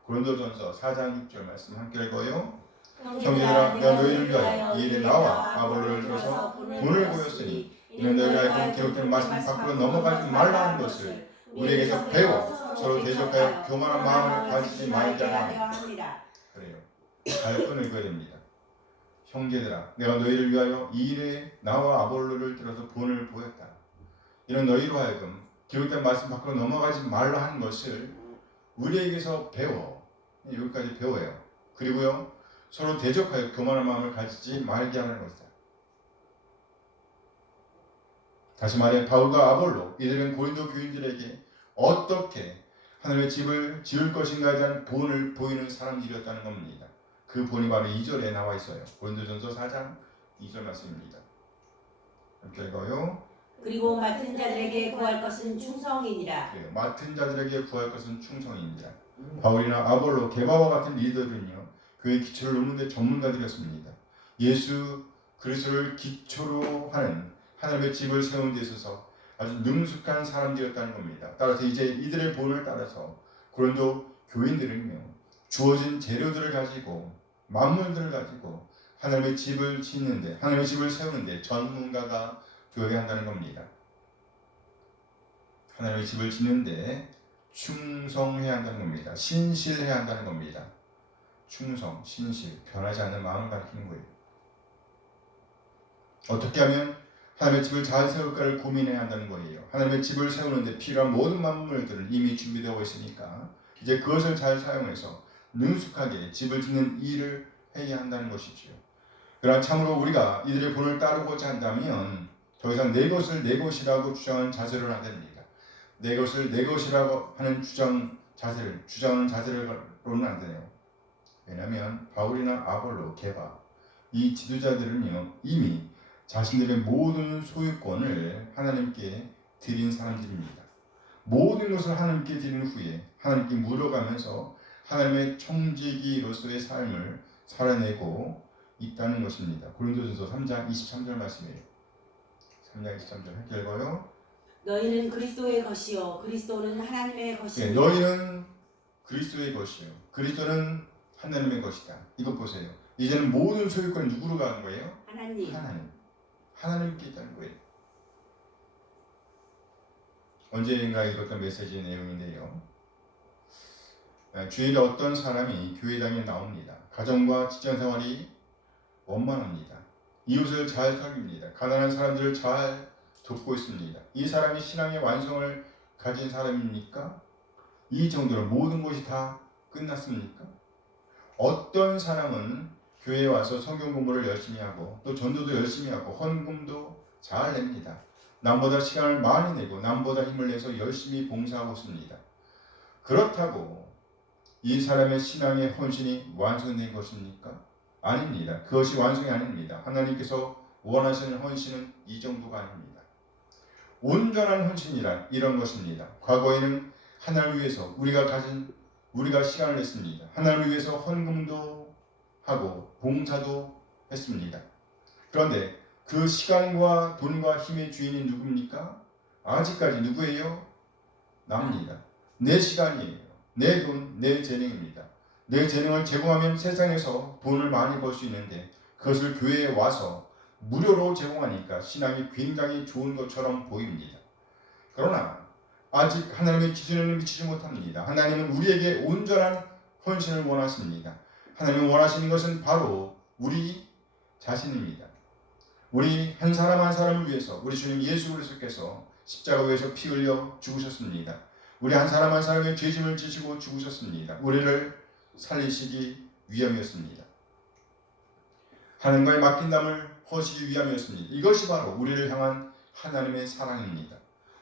고린도전서 4장 6절 말씀 함께 읽어요. 형제들아, 내가 너희를 위하여 이 일에 나와 아볼로를 들어서 본을 보였으니 이는 너희가 알고 기록된 말씀 밖으로 넘어가지 말라 하는 것을 우리에게서 배워 서로 대적하여 교만한 마음을 가지지 말자 합니다. 그래요. 갈끈을 읽어야 됩니다. 형제들아, 내가 너희를 위하여 이 일에 나와 아볼로를 들어서 본을 보였다. 이런 너희로 하여금 기록된 말씀 밖으로 넘어가지 말라 하는 것을 우리에게서 배워. 여기까지 배워요. 그리고요, 서로 대적하여 교만한 마음을 가지지 말게 하는 것이다. 다시 말해 바울과 아볼로 이들은 고린도 교인들에게 어떻게 하나님의 집을 지을 것인가에 대한 본을 보이는 사람들이었다는 겁니다. 그 본이 바로 2절에 나와 있어요. 고린도전서 4장 2절 말씀입니다. 함께 읽어요. 그리고 맡은 자들에게 구할 것은 충성이니라. 그래요. 맡은 자들에게 구할 것은 충성입니다. 바울이나 아볼로, 게바와 같은 리더들은요, 교회 기초를 놓는 데 전문가들이었습니다. 예수 그리스도를 기초로 하는 하나님의 집을 세우는 데 있어서 아주 능숙한 사람들이었다는 겁니다. 따라서 이제 이들의 본을 따라서 고린도 교인들은요, 주어진 재료들을 가지고 만물들을 가지고 하나님의 집을 짓는데, 하나님의 집을 세우는데 전문가가 되어야 한다는 겁니다. 하나님의 집을 짓는데 충성해야 한다는 겁니다. 신실해야 한다는 겁니다. 충성, 신실, 변하지 않는 마음을 가리키는 거예요. 어떻게 하면 하나님의 집을 잘 세울까를 고민해야 한다는 거예요. 하나님의 집을 세우는데 필요한 모든 만물들은 이미 준비되어 있으니까 이제 그것을 잘 사용해서 능숙하게 집을 짓는 일을 해야 한다는 것이지요. 그러나 참으로 우리가 이들의 본을 따르고자 한다면 더 이상 내 것을 내 것이라고 주장하는 자세로는 안 됩니다. 내 것을 내 것이라고 하는 주장하는 자세로는 안 되네요. 왜냐하면 바울이나 아볼로, 게바 이 지도자들은요, 이미 자신들의 모든 소유권을 하나님께 드린 사람들입니다. 모든 것을 하나님께 드린 후에 하나님께 물어가면서 하나님의 청지기로서의 삶을 살아내고 있다는 것입니다. 고린도전서 3장 23절 말씀이에요. 3장 23절 함께 읽어요. 너희는 그리스도의 것이요 그리스도는 하나님의 것이요. 네, 너희는 그리스도의 것이요 그리스도는 하나님의 것이다. 이것 보세요. 이제는 모든 소유권이 누구로 가는 거예요? 하나님. 하나님께 있다는 거예요. 언젠가 읽었던 메시지의 내용인데요. 주일에 어떤 사람이 교회당에 나옵니다. 가정과 직장생활이 원만합니다. 이웃을 잘 섬깁니다. 가난한 사람들을 잘 돕고 있습니다. 이 사람이 신앙의 완성을 가진 사람입니까? 이 정도로 모든 것이 다 끝났습니까? 어떤 사람은 교회에 와서 성경 공부를 열심히 하고 또 전도도 열심히 하고 헌금도 잘 냅니다. 남보다 시간을 많이 내고 남보다 힘을 내서 열심히 봉사하고 있습니다. 그렇다고 이 사람의 신앙의 헌신이 완성된 것입니까? 아닙니다. 그것이 완성이 아닙니다. 하나님께서 원하시는 헌신은 이 정도가 아닙니다. 온전한 헌신이란 이런 것입니다. 과거에는 하나님을 위해서 우리가 시간을 냈습니다. 하나님을 위해서 헌금도 하고 봉사도 했습니다. 그런데 그 시간과 돈과 힘의 주인이 누굽니까? 아직까지 누구예요? 납니다. 내 시간이에요. 내 돈, 내 재능입니다. 내 재능을 제공하면 세상에서 돈을 많이 벌 수 있는데 그것을 교회에 와서 무료로 제공하니까 신앙이 굉장히 좋은 것처럼 보입니다. 그러나 아직 하나님의 기준에는 미치지 못합니다. 하나님은 우리에게 온전한 헌신을 원하십니다. 하나님이 원하시는 것은 바로 우리 자신입니다. 우리 한 사람 한 사람을 위해서 우리 주님 예수 그리스도께서 십자가 위에서 피 흘려 죽으셨습니다. 우리 한 사람 한 사람의 죄짐을 지시고 죽으셨습니다. 우리를 살리시기 위함이었습니다. 하나님과의 맡긴 담을 허시기 위함이었습니다. 이것이 바로 우리를 향한 하나님의 사랑입니다.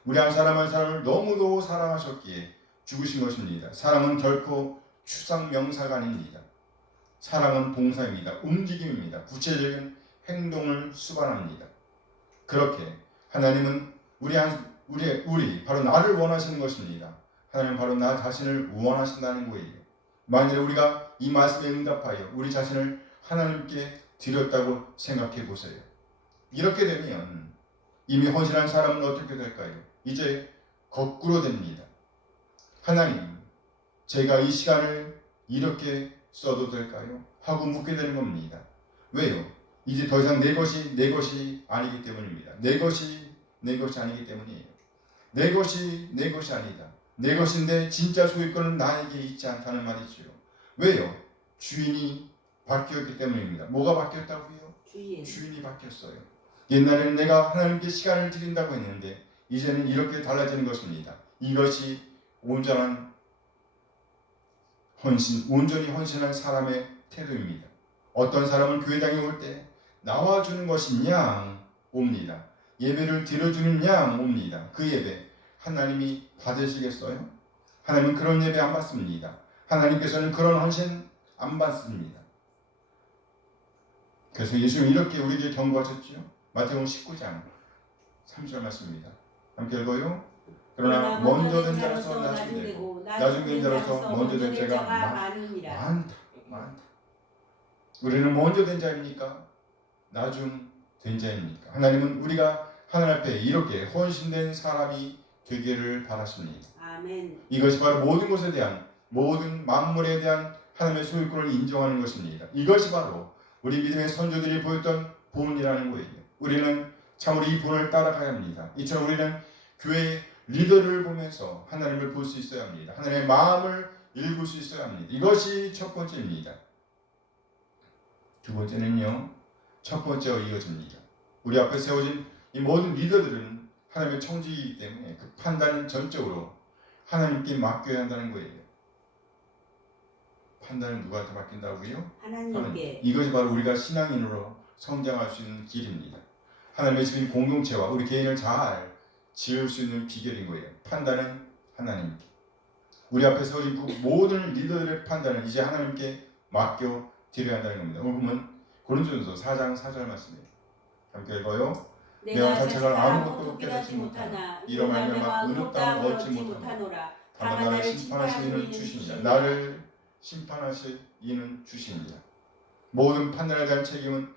우리 한 사람 한 사람을 너무도 사랑하셨기에 죽으신 것입니다. 사랑은 결코 추상 명사가 아닙니다. 사랑은 봉사입니다. 움직임입니다. 구체적인 행동을 수반합니다. 그렇게 하나님은 우리 바로 나를 원하시는 것입니다. 하나님은 바로 나 자신을 원하신다는 거예요. 만일 우리가 이 말씀에 응답하여 우리 자신을 하나님께 드렸다고 생각해 보세요. 이렇게 되면 이미 헌신한 사람은 어떻게 될까요? 이제 거꾸로 됩니다. 하나님, 제가 이 시간을 이렇게 써도 될까요? 하고 묻게 되는 겁니다. 왜요? 이제 더 이상 내 것이 아니기 때문입니다. 내 것이 아니기 때문이에요. 내 것이 내 것이 아니다. 내 것인데 진짜 소유권은 나에게 있지 않다는 말이지요. 왜요? 주인이 바뀌었기 때문입니다. 뭐가 바뀌었다고요? 주인이 바뀌었어요. 옛날에는 내가 하나님께 시간을 드린다고 했는데 이제는 이렇게 달라지는 것입니다. 이것이 온전한 헌신, 온전히 헌신한 사람의 태도입니다. 어떤 사람은 교회당에 올 때 나와주는 것이 냥 옵니다. 예배를 드려주는 냥 옵니다. 그 예배 하나님이 받으시겠어요? 하나님은 그런 예배 안 받습니다. 하나님께서는 그런 헌신 안 받습니다. 그래서 예수님은 이렇게 우리에게 경고하셨지요. 마태복음 19장 3절 말씀입니다. 함께 읽어요. 그러나 먼저 된 자로서 나중되고 나중 된 자로서 먼저 된 자가 많다. 우리는 먼저 된 자입니까? 나중 된 자입니까? 하나님은 우리가 하나님 앞에 이렇게 헌신된 사람이 되기를 바라십니다. 아멘. 이것이 바로 모든 것에 대한, 모든 만물에 대한 하나님의 소유권을 인정하는 것입니다. 이것이 바로 우리 믿음의 선조들이 보였던 본이라는 거예요. 우리는 참으로 이 본을 따라가야 합니다. 이처럼 우리는 교회의 리더를 보면서 하나님을 볼 수 있어야 합니다. 하나님의 마음을 읽을 수 있어야 합니다. 이것이 첫 번째입니다. 두 번째는요, 첫 번째와 이어집니다. 우리 앞에 세워진 이 모든 리더들은 하나님의 청지이기 때문에 그 판단은 전적으로 하나님께 맡겨야 한다는 거예요. 판단은 누구한테 맡긴다고요? 하나님께. 이것이 바로 우리가 신앙인으로 성장할 수 있는 길입니다. 하나님의 집인 공동체와 우리 개인을 잘 지을 수 있는 비결인 거예요. 판단은 하나님께. 우리 앞에 세워진 그 모든 리더들의 판단은 이제 하나님께 맡겨 드려야 한다는 겁니다. 오늘 보면 고린도전서 4장 4절 말씀이에요. 함께 읽어요. 내가 자체가 아무것도 깨닫지 못하나 이로 말미암아 의롭다함을 얻지 못하노라. 다만 나를 심판하실 이는 주시니라. 나를 심판하실 이는 주시니라. 모든 판단에 대한 책임은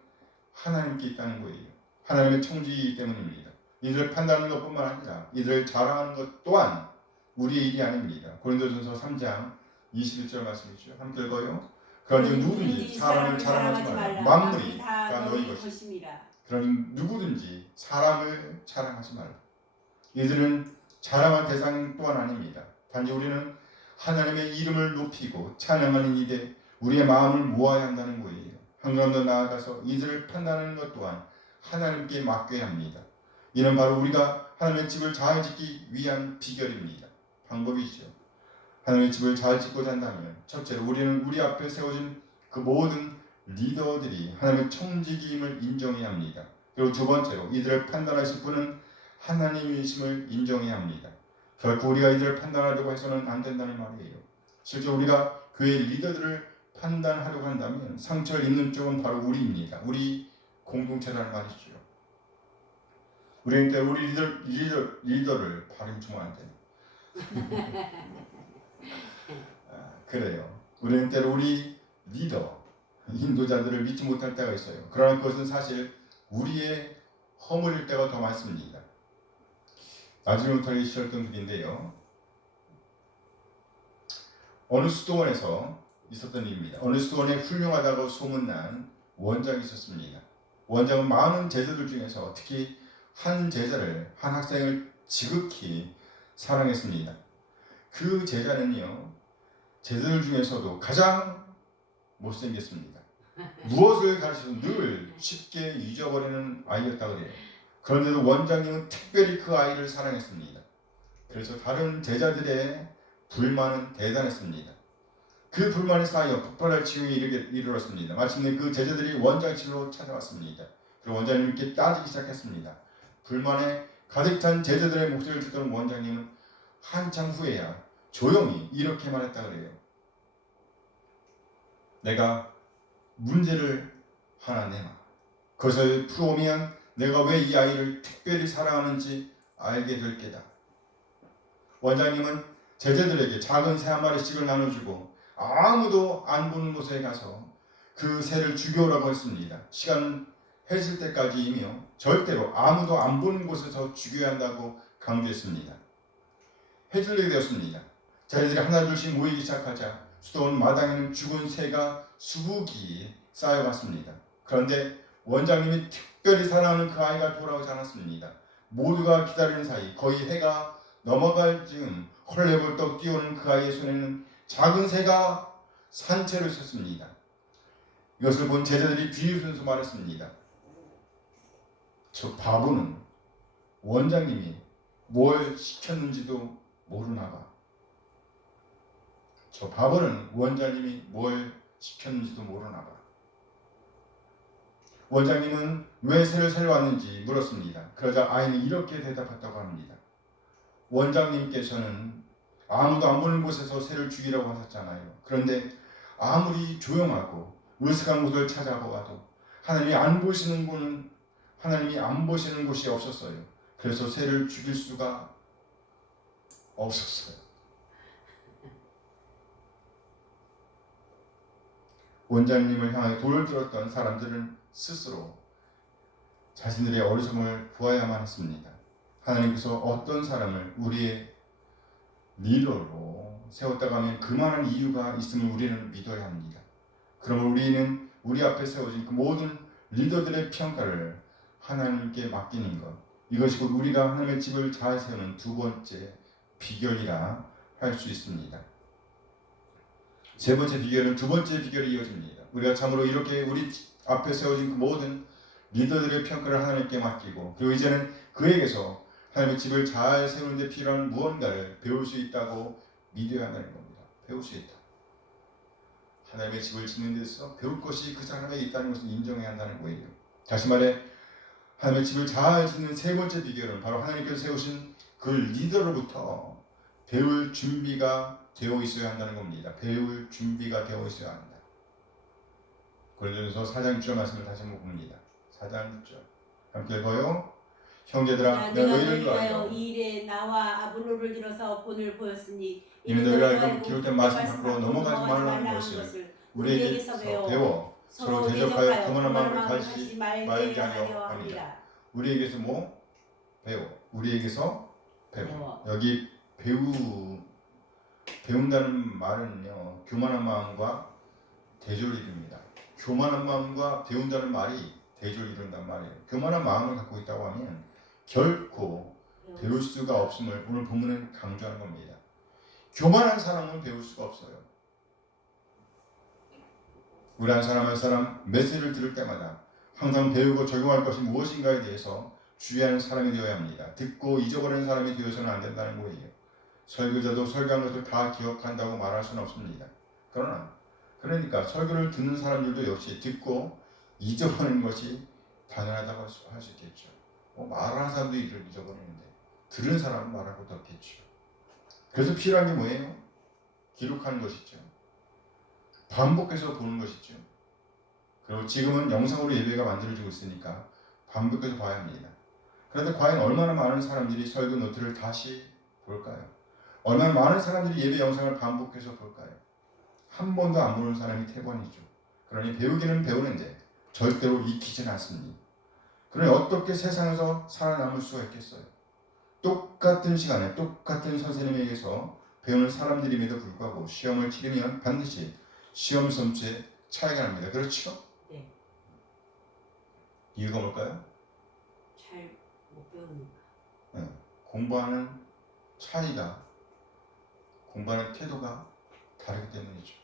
하나님께 있다는 거예요. 하나님의 청지이기 때문입니다. 이들을 판단하는 것뿐만 아니라 이들을 자랑하는 것 또한 우리의 일이 아닙니다. 고린도전서 3장 21절 말씀이죠. 함께 읽어요. 그런즉 누구든지 사람을 자랑하지 말라. 만물이 다 너희 것이니라. 그러니 누구든지 사람을 자랑하지 말라. 이들은 자랑할 대상 또한 아닙니다. 단지 우리는 하나님의 이름을 높이고 찬양하는 일에 우리의 마음을 모아야 한다는 거예요. 한 걸음 더 나아가서 이들을 판단하는 것 또한 하나님께 맡겨야 합니다. 이는 바로 우리가 하나님의 집을 잘 짓기 위한 비결입니다. 방법이죠. 하나님의 집을 잘 짓고자 한다면 첫째로 우리는 우리 앞에 세워진 그 모든 리더들이 하나님의 청지기임을 인정해야 합니다. 그리고 두 번째로 이들을 판단하실 분은 하나님이심을 인정해야 합니다. 결코 우리가 이들을 판단하려고 해서는 안 된다는 말이에요. 실제 우리가 교회의 리더들을 판단하려고 한다면 상처를 입는 쪽은 바로 우리입니다. 우리 공동체라는 말이죠. 우리는 때 우리 리더를 발음 좀 안 되네. 그래요. 우리는 때로 우리 리더, 인도자들을 믿지 못할 때가 있어요. 그러나 그것은 사실 우리의 허물일 때가 더 많습니다. 나중에 못하기 싫었던 일인데요. 어느 수도원에서 있었던 일입니다. 어느 수도원에 훌륭하다고 소문난 원장이 있었습니다. 원장은 많은 제자들 중에서 특히 한 제자를, 한 학생을 지극히 사랑했습니다. 그 제자는요, 제자들 중에서도 가장 못생겼습니다. 무엇을 가르쳐도 늘 쉽게 잊어버리는 아이였다 그래요. 그런데도 원장님은 특별히 그 아이를 사랑했습니다. 그래서 다른 제자들의 불만은 대단했습니다. 그 불만이 쌓여 폭발할 지경에 이르렀습니다. 마침내 그 제자들이 원장실로 찾아왔습니다. 그리고 원장님께 따지기 시작했습니다. 불만에 가득 찬 제자들의 목소리를 듣던 원장님은 한참 후에야 조용히 이렇게 말했다 그래요. 내가 문제를 하나 내놔. 그것을 풀어오면 내가 왜 이 아이를 특별히 사랑하는지 알게 될 게다. 원장님은 제자들에게 작은 새 한 마리씩을 나눠주고 아무도 안 보는 곳에 가서 그 새를 죽여오라고 했습니다. 시간은 해질 때까지이며 절대로 아무도 안 보는 곳에서 죽여야 한다고 강조했습니다. 해질녘이 되었습니다. 제자들이 하나둘씩 모이기 시작하자 수도원 마당에는 죽은 새가 수북이 쌓여갔습니다. 그런데 원장님이 특별히 사랑하는 그 아이가 돌아오지 않았습니다. 모두가 기다리는 사이 거의 해가 넘어갈 즈음 헐레벌떡 뛰어오는 그 아이의 손에는 작은 새가 산채로 있었습니다. 이것을 본 제자들이 비웃으면서 말했습니다. 저 바보는 원장님이 뭘 시켰는지도 모르나 봐. 저 바보는 원장님이 뭘 시켰는지도 모르나 봐. 원장님은 왜 새를 살려왔는지 물었습니다. 그러자 아이는 이렇게 대답했다고 합니다. 원장님께서는 아무도 안 보는 곳에서 새를 죽이라고 하셨잖아요. 그런데 아무리 조용하고 으슥한 곳을 찾아보아도 하나님이 안 보시는 곳이 없었어요. 그래서 새를 죽일 수가 없었어요. 원장님을 향해 돌을 들었던 사람들은 스스로 자신들의 어리석음을 보아야만 했습니다. 하나님께서 어떤 사람을 우리의 리더로 세웠다고 하면 그만한 이유가 있음을 우리는 믿어야 합니다. 그러면 우리는 우리 앞에 세워진 그 모든 리더들의 평가를 하나님께 맡기는 것, 이것이 곧 우리가 하나님의 집을 잘 세우는 두 번째 비결이라 할 수 있습니다. 세 번째 비결은 두 번째 비결이 이어집니다. 우리가 참으로 이렇게 우리 앞에 세워진 그 모든 리더들의 평가를 하나님께 맡기고, 그리고 이제는 그에게서 하나님의 집을 잘 세우는 데 필요한 무언가를 배울 수 있다고 믿어야 한다는 겁니다. 배울 수 있다. 하나님의 집을 짓는 데서 배울 것이 그 사람에게 있다는 것을 인정해야 한다는 거예요. 다시 말해 하나님의 집을 잘 짓는 세 번째 비결은 바로 하나님께서 세우신 그 리더로부터 배울 준비가 되어 있어야 한다는 겁니다. 배울 준비가 되어 있어야 한다. 고린도전서 4장 6절 말씀을 다시 한번 봅니다. 4장 6절 함께 읽어요. 형제들아, 내가 너희를 위하여 이 일에 나와 아볼로를 들어서 본을 보였으니 이는 너희가 알고 기록된 말씀 밖으로 넘어가지 말라는 것을 우리에게서 배워 서로 대적하여 교만한 마음을 가지지 말게 하려 합니다. 우리에게서 뭐? 배워. 우리에게서 배워. 여기 배운다는 말은요, 교만한 마음과 대조를 이룹니다. 교만한 마음과 배운다는 말이 대조를 이룬단 말이에요. 교만한 마음을 갖고 있다고 하면 결코 배울 수가 없음을 오늘 본문은 강조하는 겁니다. 교만한 사람은 배울 수가 없어요. 우리 한 사람 한 사람 메시지를 들을 때마다 항상 배우고 적용할 것이 무엇인가에 대해서 주의하는 사람이 되어야 합니다. 듣고 잊어버리는 사람이 되어서는 안 된다는 거예요. 설교자도 설교한 것을 다 기억한다고 말할 수는 없습니다. 그러니까 설교를 듣는 사람들도 역시 듣고 잊어버리는 것이 당연하다고 할 수 있겠죠. 말하는 사람도 잊어버리는데 들은 사람은 말할 것도 없겠죠. 그래서 필요한 게 뭐예요? 기록하는 것이죠. 반복해서 보는 것이죠. 그리고 지금은 영상으로 예배가 만들어지고 있으니까 반복해서 봐야 합니다. 그런데 과연 얼마나 많은 사람들이 설교 노트를 다시 볼까요? 얼마나 많은 사람들이 예배 영상을 반복해서 볼까요? 한 번도 안 보는 사람이 태반이죠. 그러니 배우기는 배우는데 절대로 익히지는 않습니다. 그러니 어떻게 세상에서 살아남을 수가 있겠어요? 똑같은 시간에 똑같은 선생님에게서 배우는 사람들임에도 불구하고 시험을 치르면 반드시 시험 점수에 차이가 납니다. 그렇죠? 네. 이유가 뭘까요? 잘 못 배우니까. 네. 공부하는 차이가, 공부하는 태도가 다르기 때문이죠.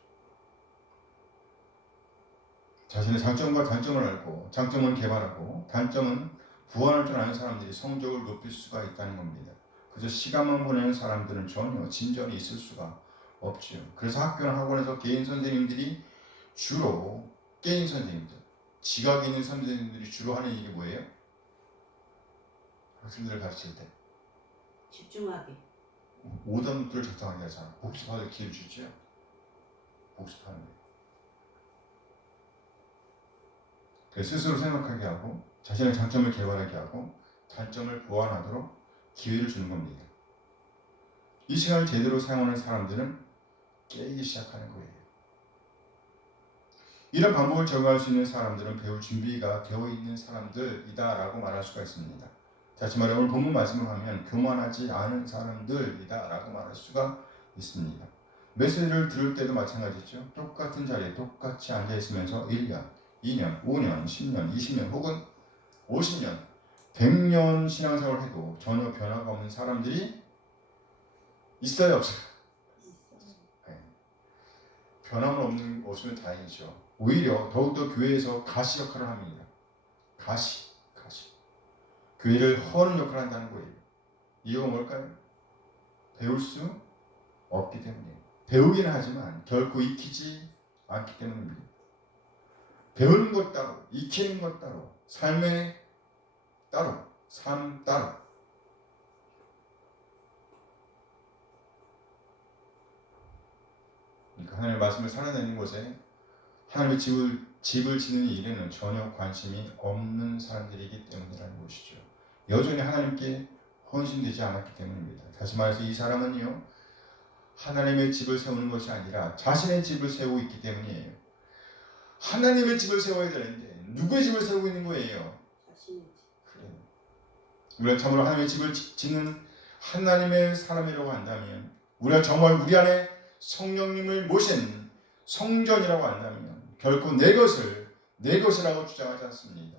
자신의 장점과 단점을 알고 장점은 개발하고 단점은 보완할 줄 아는 사람들이 성적을 높일 수가 있다는 겁니다. 그저 시간만 보내는 사람들은 전혀 진전이 있을 수가 없죠. 그래서 학교나 학원에서 개인 선생님들이 주로 개인 선생님들, 지각 있는 선생님들이 주로 하는 일이 뭐예요? 학생들을 가르칠 때 집중하게. 오답노트를 작성하게 하잖아. 복습하게 기회를 주죠. 복습하는 거예요. 스스로 생각하게 하고 자신의 장점을 개발하게 하고 단점을 보완하도록 기회를 주는 겁니다. 이 시간을 제대로 사용하는 사람들은 깨기 시작하는 거예요. 이런 방법을 적용할 수 있는 사람들은 배울 준비가 되어 있는 사람들이다 라고 말할 수가 있습니다. 다시 말해 오늘 본문 말씀을 하면 교만하지 않은 사람들이다 라고 말할 수가 있습니다. 메시지를 들을 때도 마찬가지죠. 똑같은 자리에 똑같이 앉아있으면서 1년, 2년, 5년, 10년, 20년 혹은 50년, 100년 신앙생활을 해도 전혀 변화가 없는 사람들이 있어요, 없어요? 네. 변함없는 없으면 다행이죠. 오히려 더욱더 교회에서 가시 역할을 합니다. 가시. 교회를 허는 역할을 한다는 거예요. 이유가 뭘까요? 배울 수 없기 때문이에요. 배우기는 하지만 결코 익히지 않기 때문입니다. 배우는 것 따로, 익히는 것 따로, 삶의 따로, 삶 따로. 그러니까 하나님의 말씀을 살아내는 곳에 하나님의 집을 짓는 일에는 전혀 관심이 없는 사람들이기 때문이라는 것이죠. 여전히 하나님께 헌신되지 않았기 때문입니다. 다시 말해서 이 사람은요, 하나님의 집을 세우는 것이 아니라 자신의 집을 세우고 있기 때문이에요. 하나님의 집을 세워야 되는데 누구의 집을 세우고 있는 거예요? 자신의 집. 그래요. 우리가 참으로 하나님의 집을 짓는 하나님의 사람이라고 한다면, 우리가 정말 우리 안에 성령님을 모신 성전이라고 한다면 결코 내 것이라고 주장하지 않습니다.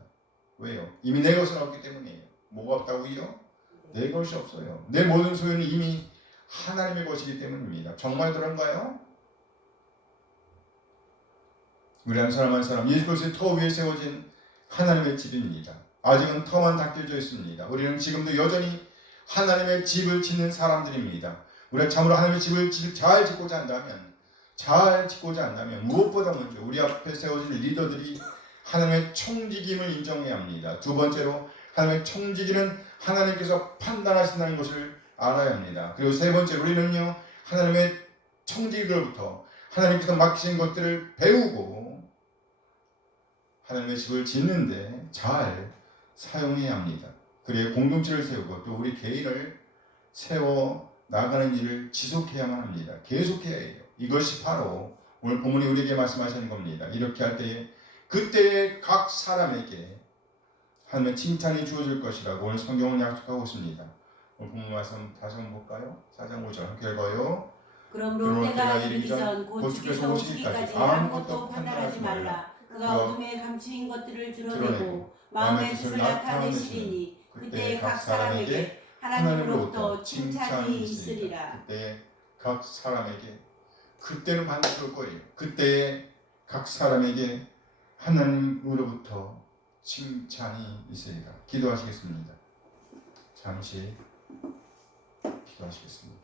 왜요? 이미 내 것은 없기 때문이에요. 뭐가 없다고요? 내 것이 없어요. 내 모든 소유는 이미 하나님의 것이기 때문입니다. 정말 그런가요? 우리 한 사람 한 사람 예수 그리스도의 터 위에 세워진 하나님의 집입니다. 아직은 터만 닦여져 있습니다. 우리는 지금도 여전히 하나님의 집을 짓는 사람들입니다. 우리가 참으로 하나님의 집을 잘 짓고자 한다면 무엇보다 먼저 우리 앞에 세워진 리더들이 하나님의 청지기임을 인정해야 합니다. 두 번째로 하나님의 청지기는 하나님께서 판단하신다는 것을 알아야 합니다. 그리고 세 번째로 우리는요, 하나님의 청지기로부터 하나님께서 맡기신 것들을 배우고 하나님의 집을 짓는데 잘 사용해야 합니다. 그래야 공동체를 세우고 또 우리 개인을 세워 나가는 일을 지속해야만 합니다. 계속해야 해요. 이것이 바로 오늘 본문이 우리에게 말씀하시는 겁니다. 이렇게 할 때에 그때의 각 사람에게 하나님의 칭찬이 주어질 것이라고 오늘 성경은 약속하고 있습니다. 오늘 본문 말씀 다시 한번 볼까요? 4장 5절 함께 읽어요. 그러므로 때가 이르기 전 곧 주께서 오시기까지 아무것도 판단하지 말라. 그가 어둠에 감추인 것들을 드러내고 마음의 뜻을 나타내시리니 그때 각 사람에게 하나님으로부터 칭찬이 있으리라. 그때 각 사람에게, 그때는 반드시 올 거예요. 그때 각 사람에게 하나님으로부터 칭찬이 있으리라. 기도하시겠습니다. 잠시 기도하시겠습니다.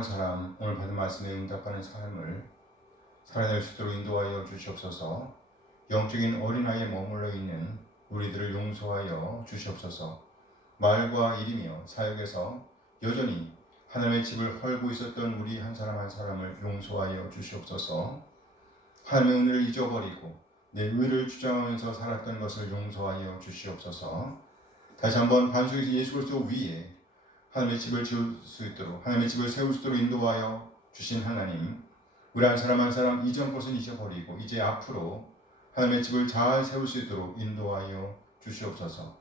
사랑하는 사람, 오늘 받은 말씀에 응답하는 삶을 살아낼 수 있도록 인도하여 주시옵소서. 영적인 어린아이에 머물러 있는 우리들을 용서하여 주시옵소서. 말과 일이며 사역에서 여전히 하나님의 집을 헐고 있었던 우리 한 사람 한 사람을 용서하여 주시옵소서. 하나님의 은혜를 잊어버리고 내 의를 주장하면서 살았던 것을 용서하여 주시옵소서. 다시 한번 반석에서 예수 그리스도 위에 하나님의 집을 지을 수 있도록, 하나님의 집을 세울 수 있도록 인도하여 주신 하나님, 우리 한 사람 한 사람 이전 것은 잊어버리고 이제 앞으로 하나님의 집을 잘 세울 수 있도록 인도하여 주시옵소서.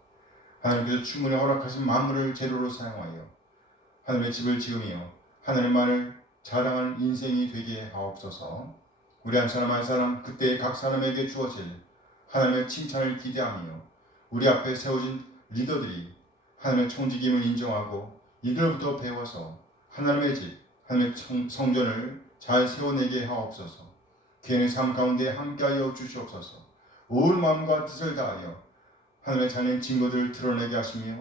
하나님께서 충분히 허락하신 만물을 재료로 사용하여 하나님의 집을 지으며 하나님만을 자랑하는 인생이 되게 하옵소서. 우리 한 사람 한 사람 그때 각 사람에게 주어질 하나님의 칭찬을 기대하며 우리 앞에 세워진 리더들이 하나님의 총직임을 인정하고 이들부터 배워서 하나님의 집, 하나님의 성전을 잘 세워내게 하옵소서. 개인의 삶 가운데 함께하여 주시옵소서. 온 마음과 뜻을 다하여 하나님의 자녀의 증거들을 드러내게 하시며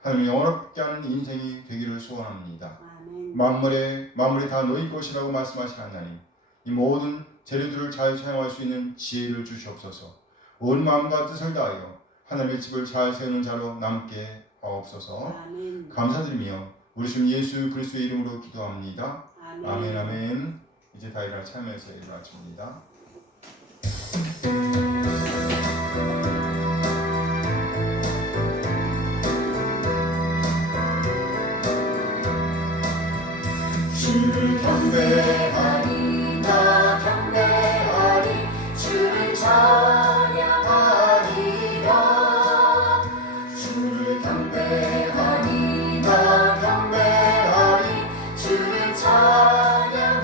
하나님의 영원롭게 하는 인생이 되기를 소원합니다. 아멘. 만물이 다 너희 것이라고 말씀하신 하나님, 이 모든 재료들을 잘 사용할 수 있는 지혜를 주시옵소서. 온 마음과 뜻을 다하여 하나님의 집을 잘 세우는 자로 남게 하옵소서. 아멘. 감사드리며 우리 주 예수 그리스도의 이름으로 기도합니다. 아멘. 아멘 아멘. 이제 다 일어나 참여해서 일을 마칩니다. 주를 경배하리 나 경배하리 주를 찬양하리라 주를 경배하리 나 경배하리 주를 찬양하리라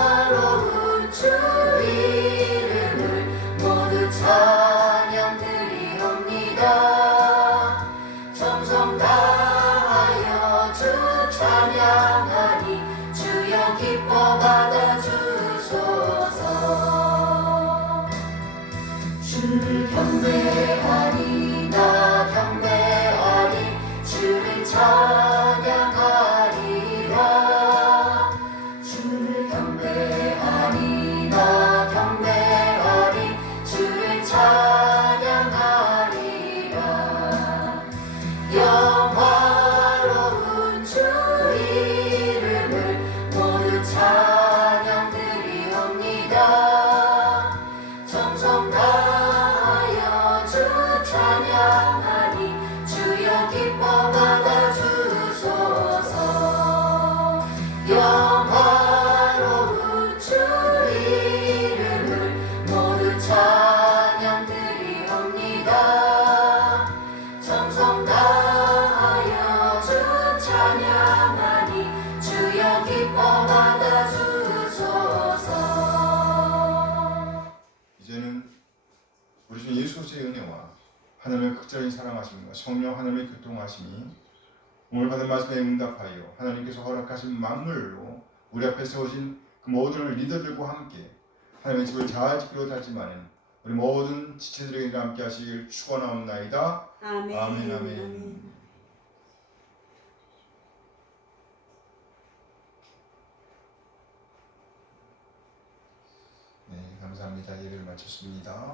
영화로운 주 이름을 모두 찬양드리옵니다 정성 다하여 주 찬양하니 주여 기뻐 받아주소서 주를 경배하리 나 경배하리 주를 찬양하리라 주를 경배하리 나 경배하리 주를 찬양하리라 영화로운 주 이름을 모두 찬양드리옵니다 정성 다하여 주 찬양하니 주여 기뻐 받아주소서 영화로운 주 이름을 모두 찬양드리옵니다 정성 다하여 주 찬양하니 주여 기뻐 받아주소서 이제는 우리 주 예수 그리스도의 은혜와 하나님의 극적인 사랑하심과 성령 하나님의 교통하심이 오늘 받은 말씀에 응답하여 하나님께서 허락하신 만물로 우리 앞에 세워진 그 모든 리더들과 함께 하나님의 집을 잘 지키려 하지만은 우리 모든 지체들에게 함께 하시길 축원하옵나이다. 아멘. 아멘 아멘. 네, 감사합니다. 예배를 마쳤습니다.